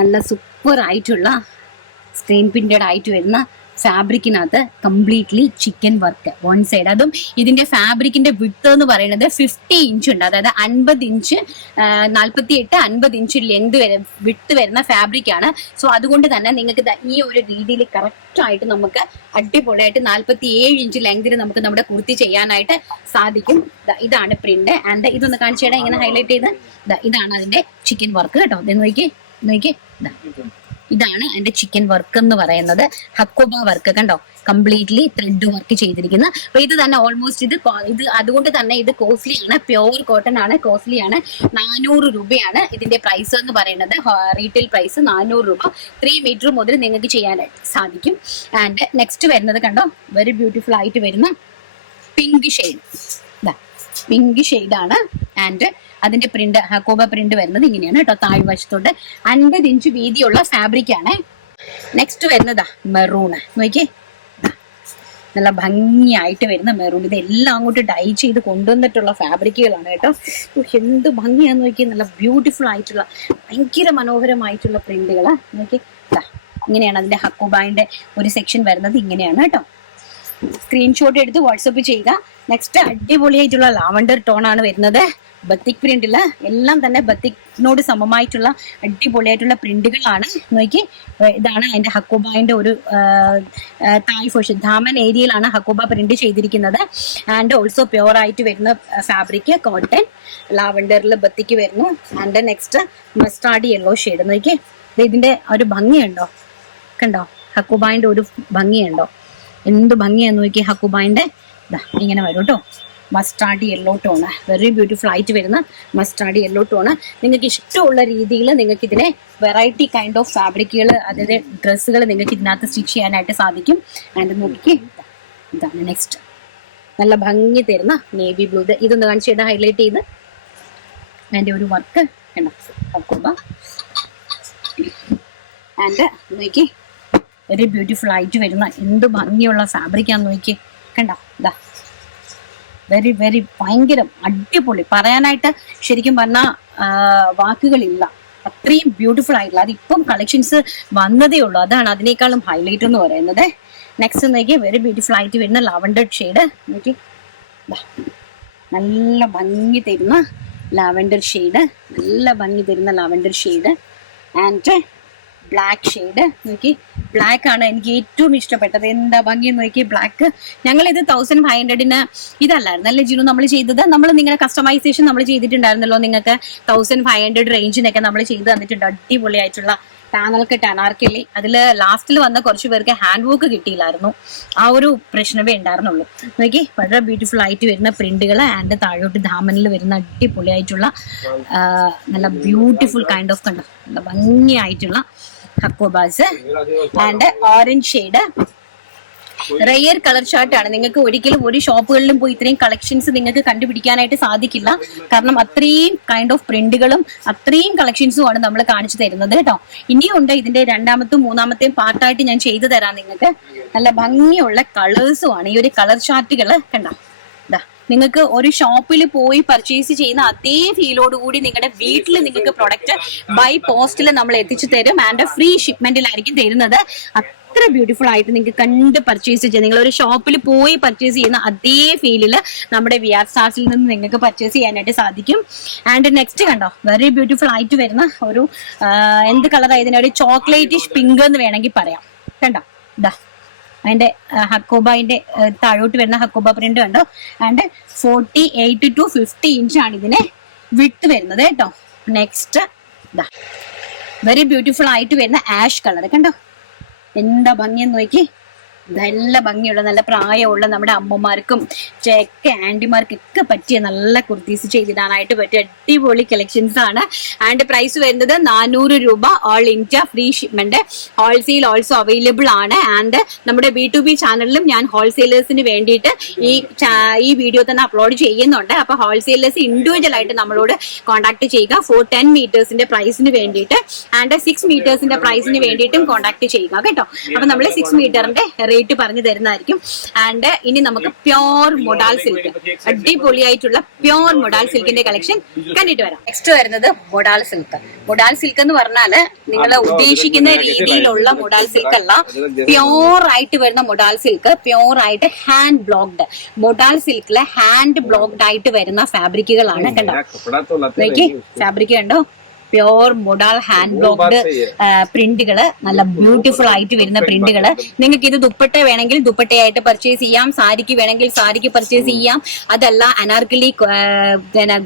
നല്ല സൂപ്പർ ആയിട്ടുള്ള സ്ക്രീൻ പ്രിന്റഡ് ആയിട്ട് വരുന്ന ഫാബ്രിക്കിനകത്ത് completely chikan work one side. അതും ഇതിന്റെ ഫാബ്രിക്കിന്റെ വിഡ്ത്ത് എന്ന് പറയുന്നത് 50 ഇഞ്ച് ഉണ്ട്. അതായത് 50 ഇഞ്ച് 48-50 ഇഞ്ച് ലെങ്ത് വിഡ്ത്ത് വരുന്ന ഫാബ്രിക് ആണ്. സോ അതുകൊണ്ട് തന്നെ നിങ്ങൾക്ക് ഈ ഒരു രീതിയിൽ കറക്റ്റ് ആയിട്ട് നമുക്ക് അടിപൊളിയായിട്ട് 47 ഇഞ്ച് ലെങ്തിൽ നമുക്ക് നമ്മുടെ കുർത്തി ചെയ്യാനായിട്ട് സാധിക്കും. ഇതാണ് പ്രിന്റ്. ആൻഡ് ഇതൊന്ന് കാണിച്ചു തരാം, ഇങ്ങനെ ഹൈലൈറ്റ് ചെയ്ത് ഇതാണ് അതിന്റെ ചിക്കൻ വർക്ക് കേട്ടോ. നോക്കി ഇതാണ് അതിന്റെ ചിക്കൻ വർക്ക് എന്ന് പറയുന്നത്. ഹക്കുബ വർക്ക് കണ്ടോ, കംപ്ലീറ്റ്ലി ത്രെഡ് വർക്ക് ചെയ്തിരിക്കുന്ന. അപ്പൊ ഇത് തന്നെ ഓൾമോസ്റ്റ് ഇത് അതുകൊണ്ട് തന്നെ ഇത് കോസ്റ്റ്ലി ആണ്, പ്യോർ കോട്ടൺ ആണ്, കോസ്റ്റ്ലി ആണ്. 400 രൂപയാണ് ഇതിന്റെ പ്രൈസ് എന്ന് പറയുന്നത്. റീറ്റെയിൽ പ്രൈസ് 400 രൂപ. 3 മീറ്റർ മുതൽ നിങ്ങൾക്ക് ചെയ്യാനായിട്ട് സാധിക്കും. ആൻഡ് നെക്സ്റ്റ് വരുന്നത് കണ്ടോ, വെരി ബ്യൂട്ടിഫുൾ ആയിട്ട് വരുന്ന പിങ്ക് ഷെയ്ഡ്. പിങ്ക് ഷെയ്ഡാണ്. ആൻഡ് അതിന്റെ പ്രിന്റ് ഹക്കോബ പ്രിന്റ് വരുന്നത് ഇങ്ങനെയാണ് കേട്ടോ. താഴ്വശത്തോട്ട് 50 ഇഞ്ച് വീതിയുള്ള ഫാബ്രിക് ആണ്. നെക്സ്റ്റ് വരുന്നതാ മെറൂണ്. നോക്കിയേ, നല്ല ഭംഗിയായിട്ട് വരുന്ന മെറൂൺ. ഇതെല്ലാം അങ്ങോട്ട് ഡൈ ചെയ്ത് കൊണ്ടുവന്നിട്ടുള്ള ഫാബ്രിക്കുകളാണ് കേട്ടോ. എന്ത് ഭംഗിയാന്ന് നോക്കി, നല്ല ബ്യൂട്ടിഫുൾ ആയിട്ടുള്ള ഭയങ്കര മനോഹരമായിട്ടുള്ള പ്രിന്റുകളാ. നോക്കി ഇങ്ങനെയാണ് അതിന്റെ ഹക്കോബാന്റെ ഒരു സെക്ഷൻ വരുന്നത്. ഇങ്ങനെയാണ് കേട്ടോ. സ്ക്രീൻഷോട്ട് എടുത്ത് വാട്സപ്പ് ചെയ്യുക. നെക്സ്റ്റ് അടിപൊളിയായിട്ടുള്ള ലാവണ്ടർ ടോൺ ആണ് വരുന്നത്. ബത്തിക് പ്രിന്റില് എല്ലാം തന്നെ ബത്തിക്കിനോട് സമമായിട്ടുള്ള അടിപൊളിയായിട്ടുള്ള പ്രിന്റുകളാണ്. നോക്കി, ഇതാണ് അതിന്റെ ഹക്കോബാന്റെ ഒരു തായ് പോർഷൻ, ധാമൻ ഏരിയയിലാണ് ഹക്കോബ പ്രിന്റ് ചെയ്തിരിക്കുന്നത്. ആൻഡ് ഓൾസോ പ്യോർ ആയിട്ട് വരുന്ന ഫാബ്രിക് കോട്ടൺ, ലാവണ്ടറിൽ ബത്തിക്ക് വരുന്നു. And next mustard yellow shade. നോക്കി, ഇതിന്റെ ഒരു ഭംഗിയുണ്ടോ, കണ്ടോ ഹക്കോബാന്റെ ഒരു ഭംഗിയുണ്ടോ, എന്ത് ഭംഗിയാന്ന് നോക്കി. ഹക്കുബാന്റെ ഇങ്ങനെ വരും കേട്ടോ. Mustard yellow tone, very beautiful ആയിട്ട് വരുന്ന മസ്റ്റാർഡ് യെല്ലോ ടോണ്. നിങ്ങൾക്ക് ഇഷ്ടമുള്ള രീതിയിൽ നിങ്ങൾക്ക് ഇതിനെ വെറൈറ്റി കൈൻഡ് ഓഫ് ഫാബ്രിക്കുകൾ, അതായത് ഡ്രസ്സുകൾ നിങ്ങൾക്ക് ഇതിനകത്ത് സ്റ്റിച്ച് ചെയ്യാനായിട്ട് സാധിക്കും. ആൻഡ് നോക്കി ഇതാണ് നെക്സ്റ്റ് നല്ല ഭംഗി തരുന്ന നേവി ബ്ലൂ. ഇതൊന്ന് കാണിച്ചിട്ട് ഹൈലൈറ്റ് ചെയ്ത് അതിൻ്റെ ഒരു വർക്ക് കണ്ടോ ആൻഡ് നോക്കി വെരി ബ്യൂട്ടിഫുൾ ആയിട്ട് വരുന്ന എന്ത് ഭംഗിയുള്ള ഫാബ്രിക്കാന്ന് നോക്കി കണ്ടോ. ഇതാ വെരി വെരി ഭയങ്കര അടിപൊളി, പറയാനായിട്ട് ശരിക്കും പറഞ്ഞാൽ വാക്കുകളില്ല, അത്രയും ബ്യൂട്ടിഫുൾ ആയിട്ടുള്ള. അതിപ്പം കളക്ഷൻസ് വന്നതേ ഉള്ളൂ, അതാണ് അതിനേക്കാളും ഹൈലൈറ്റ് എന്ന് പറയുന്നത്. നെക്സ്റ്റ് നോക്കി വെരി ബ്യൂട്ടിഫുൾ ആയിട്ട് വരുന്ന ലാവൻഡർ ഷെയ്ഡ് നോക്കി, നല്ല ഭംഗി തരുന്ന ലാവൻഡർ ഷെയ്ഡ്, നല്ല ഭംഗി തരുന്ന lavender shade and black shade നോക്കി. ബ്ലാക്ക് ആണ് എനിക്ക് ഏറ്റവും ഇഷ്ടപ്പെട്ടത്, എന്താ ഭംഗി നോക്കി ബ്ലാക്ക്. ഞങ്ങളിത് 1500 ഇതല്ലായിരുന്നു അല്ലേ ജിനു നമ്മൾ ചെയ്തത്? നമ്മൾ നിങ്ങളുടെ കസ്റ്റമൈസേഷൻ നമ്മൾ ചെയ്തിട്ടുണ്ടായിരുന്നല്ലോ, നിങ്ങൾക്ക് 1500 റേഞ്ചിനൊക്കെ നമ്മൾ ചെയ്ത് തന്നിട്ടുണ്ട്. അടിപൊളിയായിട്ടുള്ള പാനൽ കട്ട് അനാർക്കലി. അതിൽ ലാസ്റ്റിൽ വന്ന കുറച്ച് പേർക്ക് ഹാൻഡ് വർക്ക് കിട്ടിയില്ലായിരുന്നു, ആ ഒരു പ്രശ്നമേ ഉണ്ടായിരുന്നുള്ളൂ. നോക്കി വളരെ ബ്യൂട്ടിഫുൾ ആയിട്ട് വരുന്ന പ്രിന്റുകൾ ആൻഡ് താഴോട്ട് ദാമനിൽ വരുന്ന അടിപൊളിയായിട്ടുള്ള നല്ല ബ്യൂട്ടിഫുൾ കൈൻഡ് ഓഫ് കണ്ടോ നല്ല ഭംഗിയായിട്ടുള്ള hakobas and orange shade. Rare colour chart ആണ്. നിങ്ങൾക്ക് ഒരിക്കലും ഒരു ഷോപ്പുകളിലും പോയി ഇത്രയും കളക്ഷൻസ് നിങ്ങൾക്ക് കണ്ടുപിടിക്കാനായിട്ട് സാധിക്കില്ല. കാരണം അത്രയും കൈൻഡ് ഓഫ് പ്രിന്റുകളും അത്രയും കളക്ഷൻസും ആണ് നമ്മൾ കാണിച്ചു തരുന്നത് കേട്ടോ. ഇനിയും ഉണ്ട്, ഇതിന്റെ രണ്ടാമത്തും മൂന്നാമത്തെയും പാർട്ടായിട്ട് ഞാൻ ചെയ്തു തരാം നിങ്ങൾക്ക്. നല്ല ഭംഗിയുള്ള കളേഴ്സും ആണ് ഈ ഒരു കളർ ചാർട്ടുകൾ കണ്ടോ. നിങ്ങൾക്ക് ഒരു ഷോപ്പിൽ പോയി പർച്ചേസ് ചെയ്യുന്ന അതേ ഫീലോട് കൂടി നിങ്ങളുടെ വീട്ടിൽ നിങ്ങൾക്ക് പ്രൊഡക്റ്റ് ബൈ പോസ്റ്റിൽ നമ്മൾ എത്തിച്ചു തരും ആൻഡ് ഫ്രീ ഷിപ്മെന്റിലായിരിക്കും തരുന്നത്. അത്ര ബ്യൂട്ടിഫുൾ ആയിട്ട് നിങ്ങൾക്ക് കണ്ട് പർച്ചേസ് ചെയ്യാം. നിങ്ങൾ ഒരു ഷോപ്പിൽ പോയി പർച്ചേസ് ചെയ്യുന്ന അതേ ഫീലിൽ നമ്മുടെ VR സ്റ്റാർസിൽ നിന്ന് നിങ്ങൾക്ക് പർച്ചേസ് ചെയ്യാനായിട്ട് സാധിക്കും. ആൻഡ് നെക്സ്റ്റ് കണ്ടോ വെരി ബ്യൂട്ടിഫുൾ ആയിട്ട് വരുന്ന ഒരു എന്ത് കളറാണ് ഇതിനൊരു ചോക്ലേറ്റിഷ് പിങ്ക് എന്ന് വേണമെങ്കിൽ പറയാം കണ്ടോ. ഇതാ അതിന്റെ ഹക്കോബ, താഴോട്ട് വരുന്ന ഹക്കോബ പ്രിന്റ് കണ്ടോ. ആൻഡ് 48 to 50 ഇഞ്ചാണ് ഇതിന് വിഡ്ത്ത് വരുന്നത് കേട്ടോ. നെക്സ്റ്റ് ഇതാ വെരി ബ്യൂട്ടിഫുൾ ആയിട്ട് വരുന്ന ആഷ് കളർ കണ്ടോ, എന്താ ഭംഗിയെന്ന് നോക്കി. നല്ല ഭംഗിയുള്ള നല്ല പ്രായമുള്ള നമ്മുടെ അമ്മമാർക്കും ചെക്ക ആന്റിമാർക്കൊക്കെ പറ്റിയ നല്ല കുർത്തീസ് ചെയ്തിടാനായിട്ട് പറ്റിയ അടിപൊളി കളക്ഷൻസ് ആണ്. ആൻഡ് പ്രൈസ് വരുന്നത് 400 രൂപ, all India free shipment. Wholesale also available ആണ്. ആൻഡ് നമ്മുടെ B2B ചാനലിലും ഞാൻ ഹോൾസെയിലേഴ്സിന് വേണ്ടിയിട്ട് ഈ വീഡിയോ തന്നെ അപ്ലോഡ് ചെയ്യുന്നുണ്ട്. അപ്പൊ ഹോൾസെയിലേഴ്സ് ഇൻഡിവിജ്വൽ ആയിട്ട് നമ്മളോട് കോൺടാക്ട് ചെയ്യുക ഫോർ 10 മീറ്റേഴ്സിന്റെ പ്രൈസിന് വേണ്ടിയിട്ട് ആൻഡ് 6 മീറ്റേഴ്സിന്റെ പ്രൈസിന് വേണ്ടിയിട്ടും കോൺടാക്ട് ചെയ്യുക കേട്ടോ. അപ്പൊ നമ്മൾ 6 മീറ്ററിന്റെ റേറ്റ് പറഞ്ഞു തരുന്നതായിരിക്കും. ആൻഡ് ഇനി നമുക്ക് പ്യോർ മൊഡാൽ സിൽക്ക്, അടിപൊളിയായിട്ടുള്ള പ്യോർ മൊഡാൽ സിൽക്കിന്റെ കളക്ഷൻ കണ്ടിട്ട് വരാം. നെക്സ്റ്റ് വരുന്നത് മൊഡാൽ സിൽക്ക്. മൊഡാൽ സിൽക്ക് എന്ന് പറഞ്ഞാല് നിങ്ങൾ ഉദ്ദേശിക്കുന്ന രീതിയിലുള്ള മൊഡാൽ സിൽക്ക് അല്ല, പ്യോർ ആയിട്ട് വരുന്ന മൊഡാൽ സിൽക്ക്, പ്യോർ ആയിട്ട് ഹാൻഡ് ബ്ലോക്ക്ഡ്. മൊഡാൽ സിൽക്കിലെ ഹാൻഡ് ബ്ലോക്ക്ഡ് ആയിട്ട് വരുന്ന ഫാബ്രിക്കുകളാണ് കണ്ടോ. ഫാബ്രിക് കണ്ടോ, പ്യോർ മൊഡാൽ ഹാൻഡ് ബ്ലോക്ക്ഡ് പ്രിന്റുകള്, നല്ല ബ്യൂട്ടിഫുൾ ആയിട്ട് വരുന്ന പ്രിന്റുകള്. നിങ്ങൾക്ക് ഇത് ദുപ്പട്ട വേണമെങ്കിൽ ദുപ്പട്ടയായിട്ട് പർച്ചേസ് ചെയ്യാം, സാരിക്ക് വേണമെങ്കിൽ സാരിക്ക് പർച്ചേസ് ചെയ്യാം, അതല്ല അനാർക്കലി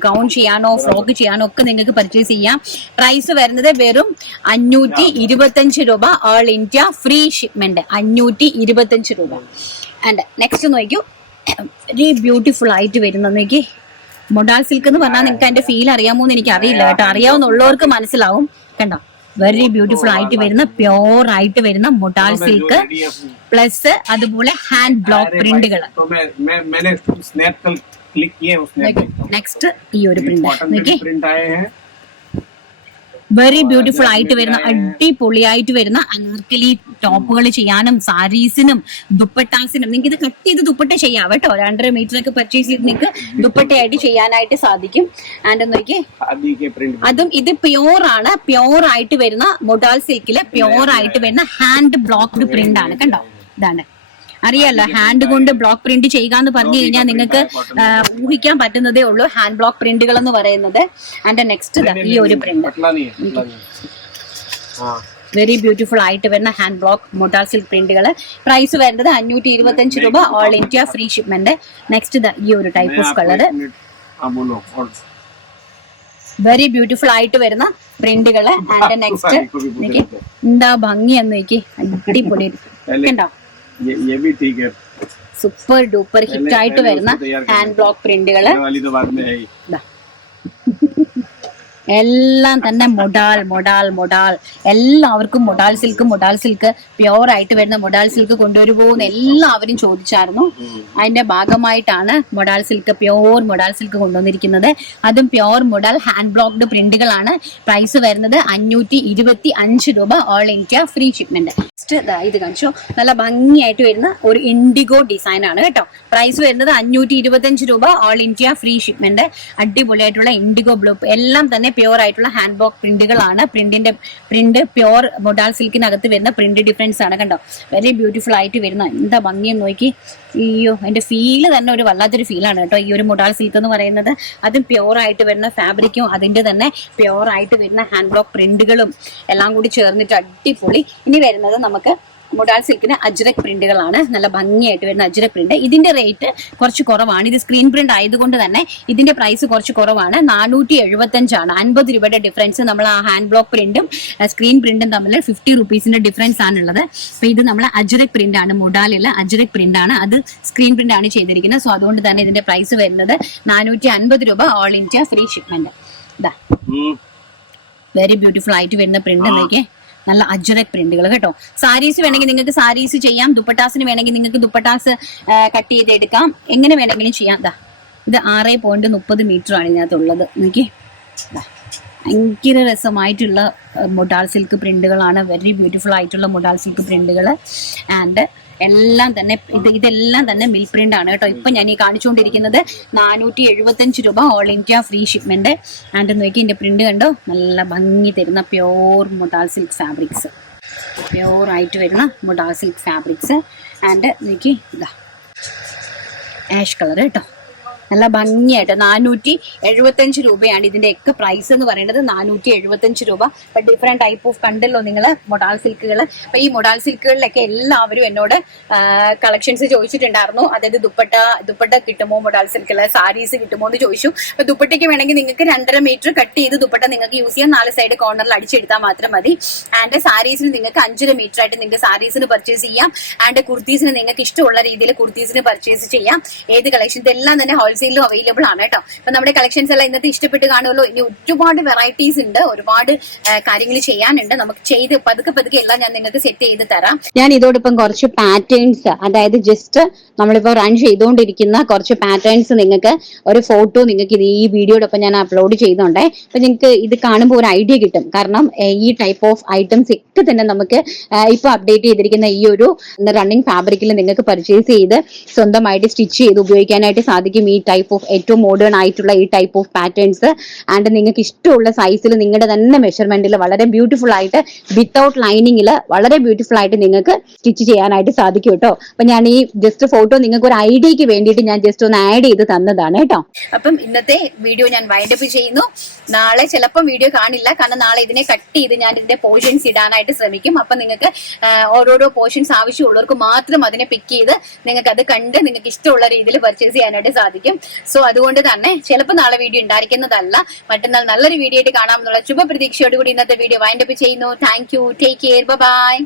ഗൗൺ ചെയ്യാനോ ഫ്രോക്ക് ചെയ്യാനോ ഒക്കെ നിങ്ങൾക്ക് പർച്ചേസ് ചെയ്യാം. പ്രൈസ് വരുന്നത് വെറും 525 രൂപ, ഓൾ ഇന്ത്യ ഫ്രീ ഷിപ്മെന്റ് 525 രൂപ. ആൻഡ് നെക്സ്റ്റ് നോക്കൂ, വെരി ബ്യൂട്ടിഫുൾ ആയിട്ട് വരുന്ന നോക്കി മൊഡാൽ സിൽക്ക് എന്ന് പറഞ്ഞാൽ നിങ്ങൾക്ക് അതിന്റെ ഫീൽ അറിയാമോ എന്ന് എനിക്ക് അറിയില്ല കേട്ടോ. അറിയാവുന്നുള്ളവർക്ക് മനസ്സിലാവും കണ്ടോ. വെരി ബ്യൂട്ടിഫുൾ ആയിട്ട് വരുന്ന പ്യോർ ആയിട്ട് വരുന്ന മൊഡാൽ സിൽക്ക് പ്ലസ് അതുപോലെ ഹാൻഡ് ബ്ലോക്ക് പ്രിന്റുകൾ. നെക്സ്റ്റ് ഈ ഒരു പ്രിന്റ് വെരി ബ്യൂട്ടിഫുൾ ആയിട്ട് വരുന്ന അടിപൊളിയായിട്ട് വരുന്ന അനാർക്കലി ടോപ്പുകൾ ചെയ്യാനും സാരീസിനും ദുപ്പട്ടാസിനും നിങ്ങൾക്ക് ഇത് കട്ട് ചെയ്ത് ദുപ്പട്ട ചെയ്യാം കേട്ടോ. 2.5 മീറ്റർ ഒക്കെ പർച്ചേസ് ചെയ്ത് നിങ്ങൾക്ക് ദുപ്പട്ടയായിട്ട് ചെയ്യാനായിട്ട് സാധിക്കും. ആൻഡ് നോക്കി അതും ഇത് പ്യോർ ആണ്, പ്യോർ ആയിട്ട് വരുന്ന മൊഡാൽ സിൽക്കില് പ്യോർ ആയിട്ട് വരുന്ന ഹാൻഡ് ബ്ലോക്ക്ഡ് പ്രിന്റ് ആണ് കണ്ടോ. ഇതാണ് അറിയാലോ, ഹാൻഡ് കൊണ്ട് ബ്ലോക്ക് പ്രിന്റ് ചെയ്യുക എന്ന് പറഞ്ഞു കഴിഞ്ഞാൽ നിങ്ങൾക്ക് ഊഹിക്കാൻ പറ്റുന്നതേ ഉള്ളൂ ഹാൻഡ് ബ്ലോക്ക് പ്രിന്റുകൾ എന്ന് പറയുന്നത്. ആൻഡ് നെക്സ്റ്റ് ഈ ഒരു പ്രിന്റ് വെരി ബ്യൂട്ടിഫുൾ ആയിട്ട് വരുന്ന ഹാൻഡ് ബ്ലോക്ക് മൊഡാൽ സിൽക്ക് പ്രിന്റുകൾ. പ്രൈസ് വരുന്നത് 525 രൂപ, all India free shipment. Next ഈ ഒരു type of colour very beautiful ആയിട്ട് വരുന്ന പ്രിന്റുകള്. ആൻഡ് നെക്സ്റ്റ് എന്താ ഭംഗിയെന്ന് നോക്കി, അടിപൊളി കണ്ടോ. സൂപ്പർ ഡൂപ്പർ ഹിറ്റ് ആയിട്ട് വരുന്ന ഹാൻഡ് ബ്ലോക്ക് പ്രിന്റുകള് എല്ലാം തന്നെ മൊഡാൽ എല്ലാവർക്കും മൊഡാൽ സിൽക്ക് പ്യോർ ആയിട്ട് വരുന്ന മൊഡാൽ സിൽക്ക് കൊണ്ടുവരുമോന്ന് എല്ലാവരും ചോദിച്ചായിരുന്നു. അതിന്റെ ഭാഗമായിട്ടാണ് പ്യോർ മൊഡാൽ സിൽക്ക് കൊണ്ടുവന്നിരിക്കുന്നത്. അതും പ്യോർ മൊഡാൽ ഹാൻഡ് ബ്ലോക്ക്ഡ് പ്രിന്റുകളാണ്. പ്രൈസ് വരുന്നത് 525 രൂപ, ഓൾ ഇന്ത്യ ഫ്രീ ഷിപ്മെന്റ്. ഇത് കാണിച്ചു, നല്ല ഭംഗിയായിട്ട് വരുന്ന ഒരു ഇൻഡിഗോ ഡിസൈൻ ആണ് കേട്ടോ. പ്രൈസ് വരുന്നത് 525 രൂപ, ഓൾ ഇന്ത്യ ഫ്രീ ഷിപ്മെന്റ്. അടിപൊളിയായിട്ടുള്ള ഇൻഡിഗോ ബ്ലൂ എല്ലാം തന്നെ പ്യോർ ആയിട്ടുള്ള ഹാൻഡ് ബ്ലോക്ക് പ്രിന്റുകളാണ്. പ്രിന്റ് പ്യോർ മൊഡാൽ സിൽക്കിനകത്ത് വരുന്ന പ്രിന്റ് ഡിഫറൻസ് ആണ് കണ്ടോ. വെരി ബ്യൂട്ടിഫുൾ ആയിട്ട് വരുന്ന, എന്താ ഭംഗിയെന്ന് നോക്കി. അയ്യോ, അതിന്റെ ഫീല് തന്നെ ഒരു വല്ലാത്തൊരു ഫീലാണ് കേട്ടോ ഈ ഒരു മൊഡാൽ സിൽക്ക് എന്ന് പറയുന്നത്. അതും പ്യോർ ആയിട്ട് വരുന്ന ഫാബ്രിക്കും അതിന്റെ തന്നെ പ്യോർ ആയിട്ട് വരുന്ന ഹാൻഡ് ബ്ലോക്ക് പ്രിന്റുകളും എല്ലാം കൂടി ചേർന്നിട്ട് അടിപൊളി. ഇനി വരുന്നത് നമുക്ക് മൊഡാൽ സിൽക്കിന് അജ്രക് പ്രിന്റുകളാണ്. നല്ല ഭംഗിയായിട്ട് വരുന്ന അജ്രക് പ്രിന്റ്. ഇതിന്റെ റേറ്റ് കുറച്ച് കുറവാണ്. ഇത് സ്ക്രീൻ പ്രിന്റ് ആയതുകൊണ്ട് തന്നെ ഇതിന്റെ പ്രൈസ് കുറച്ച് കുറവാണ്. 475 ആണ്. 50 രൂപയുടെ ഡിഫറൻസ്. നമ്മൾ ആ ഹാൻഡ് ബ്ലോക്ക് പ്രിന്റും സ്ക്രീൻ പ്രിന്റും തമ്മിൽ 50 റുപ്പീസിന്റെ ഡിഫറൻസ് ആണുള്ളത്. അപ്പൊ ഇത് നമ്മൾ അജ്രക് പ്രിന്റ് ആണ്, മൊഡാലിൽ അജ്രക് പ്രിന്റ് ആണ്. അത് സ്ക്രീൻ പ്രിന്റ് ആണ് ചെയ്തിരിക്കുന്നത്. സോ അതുകൊണ്ട് തന്നെ ഇതിന്റെ പ്രൈസ് വരുന്നത് 450 രൂപ, ഓൾ ഇന്ത്യ ഫ്രീ ഷിപ്മെന്റ്. ഇതാ വെരി ബ്യൂട്ടിഫുൾ ആയിട്ട് വരുന്ന പ്രിന്റ് നോക്കിയേ. നല്ല അജ്രക് പ്രിന്റുകൾ കേട്ടോ. സാരീസ് വേണമെങ്കിൽ നിങ്ങൾക്ക് സാരീസ് ചെയ്യാം. ദുപ്പട്ടാസിന് വേണമെങ്കിൽ നിങ്ങൾക്ക് ദുപ്പട്ടാസ് കട്ട് ചെയ്ത് എടുക്കാം. എങ്ങനെ വേണമെങ്കിലും ചെയ്യാം. ഇത് 6.30 മീറ്റർ ആണ് ഇതിനകത്തുള്ളത്. നോക്കി, ഭയങ്കര രസമായിട്ടുള്ള മൊഡാൽ സിൽക്ക് പ്രിന്റുകളാണ്. വെരി ബ്യൂട്ടിഫുൾ ആയിട്ടുള്ള മൊഡാൽ സിൽക്ക് പ്രിന്റുകൾ. ആൻഡ് എല്ലാം തന്നെ ഇതെല്ലാം തന്നെ മിൽ പ്രിന്റ് ആണ് കേട്ടോ. ഇപ്പൊ ഞാൻ ഈ കാണിച്ചുകൊണ്ടിരിക്കുന്നത് 475 രൂപ, all India free shipment. And നോക്കി എന്റെ പ്രിന്റ് കണ്ടോ, നല്ല ഭംഗി തരുന്ന pure modal silk fabrics, pure ആയിട്ട് വരുന്ന മൊഡാൽ സിൽക്ക് ഫാബ്രിക്സ്. ആൻഡ് നോക്കി, ഇതാ ആഷ് കളർ കേട്ടോ, നല്ല ഭംഗിയായിട്ട് 475 രൂപയാണ് ഇതിന്റെയൊക്കെ പ്രൈസ് എന്ന് പറയുന്നത്. 475 രൂപ. അപ്പൊ ഡിഫറെന്റ് ടൈപ്പ് ഓഫ് കണ്ടല്ലോ നിങ്ങൾ മൊഡാൽ സിൽക്കുകൾ. അപ്പൊ ഈ മൊഡാൽ സിൽക്കുകളിലൊക്കെ എല്ലാവരും എന്നോട് കളക്ഷൻസ് ചോദിച്ചിട്ടുണ്ടായിരുന്നു. അതായത് ദുപ്പട്ട കിട്ടുമോ, മൊഡാൽ സിൽക്കുള്ള സാരീസ് കിട്ടുമോ എന്ന് ചോദിച്ചു. അപ്പൊ ദുപ്പട്ടയ്ക്ക് വേണമെങ്കിൽ നിങ്ങൾക്ക് 2.5 മീറ്റർ കട്ട് ചെയ്ത് ദുപ്പട്ട നിങ്ങൾക്ക് യൂസ് ചെയ്യാം. 4 സൈഡ് കോർണറിൽ അടിച്ചെടുത്താൽ മാത്രം മതി. ആൻഡ് സാരീസിന് നിങ്ങൾക്ക് 5.5 മീറ്റർ ആയിട്ട് നിങ്ങൾക്ക് സാരീസിന് പർച്ചേസ് ചെയ്യാം. ആൻഡ് കുർത്തീസിന് നിങ്ങൾക്ക് ഇഷ്ടമുള്ള രീതിയിൽ കുർത്തീസിന് പർച്ചേസ് ചെയ്യാം. ഏത് കളക്ഷൻ, ഇതെല്ലാം തന്നെ ഹോൾസെയിലും അവൈലബിൾ ആണ് കേട്ടോ. അപ്പൊ നമ്മുടെ കളക്ഷൻസ് എല്ലാം ഇന്നത്തെ ഇഷ്ടപ്പെട്ട് കാണുമല്ലോ. ഇനി ഒരുപാട് വെറൈറ്റീസ് ഉണ്ട്, ഒരുപാട് കാര്യങ്ങൾ ചെയ്യാനുണ്ട്. നമുക്ക് ചെയ്ത് പതുക്കെ എല്ലാം ഞാൻ നിങ്ങൾക്ക് സെറ്റ് ചെയ്ത് തരാം. ഞാൻ ഇതോടൊപ്പം കുറച്ച് പാറ്റേൺസ്, അതായത് ജസ്റ്റ് നമ്മളിപ്പോ റൺ ചെയ്തുകൊണ്ടിരിക്കുന്ന കുറച്ച് പാറ്റേൺസ് നിങ്ങൾക്ക് ഒരു ഫോട്ടോ നിങ്ങൾക്ക് ഇത് ഈ വീഡിയോടൊപ്പം ഞാൻ അപ്ലോഡ് ചെയ്യുന്നുണ്ടേ. അപ്പൊ നിങ്ങൾക്ക് ഇത് കാണുമ്പോൾ ഒരു ഐഡിയ കിട്ടും. കാരണം ഈ ടൈപ്പ് ഓഫ് ഐറ്റംസ് ഒക്കെ തന്നെ നമുക്ക് ഇപ്പൊ അപ്ഡേറ്റ് ചെയ്തിരിക്കുന്ന ഈ ഒരു റണ്ണിങ് ഫാബ്രിക്കിൽ നിങ്ങൾക്ക് പർച്ചേസ് ചെയ്ത് സ്വന്തമായിട്ട് സ്റ്റിച്ച് ചെയ്ത് ഉപയോഗിക്കാനായിട്ട് സാധിക്കും. ഈ ടൈപ്പ് ഓഫ് ഏറ്റവും മോഡേൺ ആയിട്ടുള്ള ഈ ടൈപ്പ് ഓഫ് പാറ്റേൺസ്. ആൻഡ് നിങ്ങൾക്ക് ഇഷ്ടമുള്ള സൈസിൽ നിങ്ങളുടെ തന്നെ മെഷർമെന്റിൽ വളരെ ബ്യൂട്ടിഫുൾ ആയിട്ട് വിത്തൗട്ട് ലൈനിങ്ങിൽ വളരെ ബ്യൂട്ടിഫുൾ ആയിട്ട് നിങ്ങൾക്ക് സ്റ്റിച്ച് ചെയ്യാനായിട്ട് സാധിക്കും കേട്ടോ. അപ്പൊ ഞാൻ ഈ ജസ്റ്റ് ഫോട്ടോ നിങ്ങൾക്ക് ഒരു ഐഡിയക്ക് വേണ്ടിയിട്ട് ഞാൻ ജസ്റ്റ് ഒന്ന് ആഡ് ചെയ്ത് തന്നതാണ് കേട്ടോ. അപ്പം ഇന്നത്തെ വീഡിയോ ഞാൻ വൈൻഡപ്പ് ചെയ്യുന്നു. നാളെ ചിലപ്പം വീഡിയോ കാണില്ല, കാരണം നാളെ ഇതിനെ കട്ട് ചെയ്ത് ഞാൻ ഇതിന്റെ പോർഷൻസ് ഇടാനായിട്ട് ശ്രമിക്കും. അപ്പൊ നിങ്ങൾക്ക് ഓരോരോ പോർഷൻസ് ആവശ്യമുള്ളവർക്ക് മാത്രം അതിനെ പിക്ക് ചെയ്ത് നിങ്ങൾക്ക് അത് കണ്ട് നിങ്ങൾക്ക് ഇഷ്ടമുള്ള രീതിയിൽ പർച്ചേസ് ചെയ്യാനായിട്ട് സാധിക്കും. സോ അതുകൊണ്ട് തന്നെ ചിലപ്പോൾ നാളെ വീഡിയോ ഉണ്ടായിരിക്കുന്നതല്ല, മറ്റന്നാൾ നല്ലൊരു വീഡിയോ ആയിട്ട് കാണാമെന്നുള്ള ശുഭപ്രതീക്ഷയോടുകൂടി ഇന്നത്തെ വീഡിയോ വൈൻഡപ്പ് ചെയ്യുന്നു. Thank you, take care, by.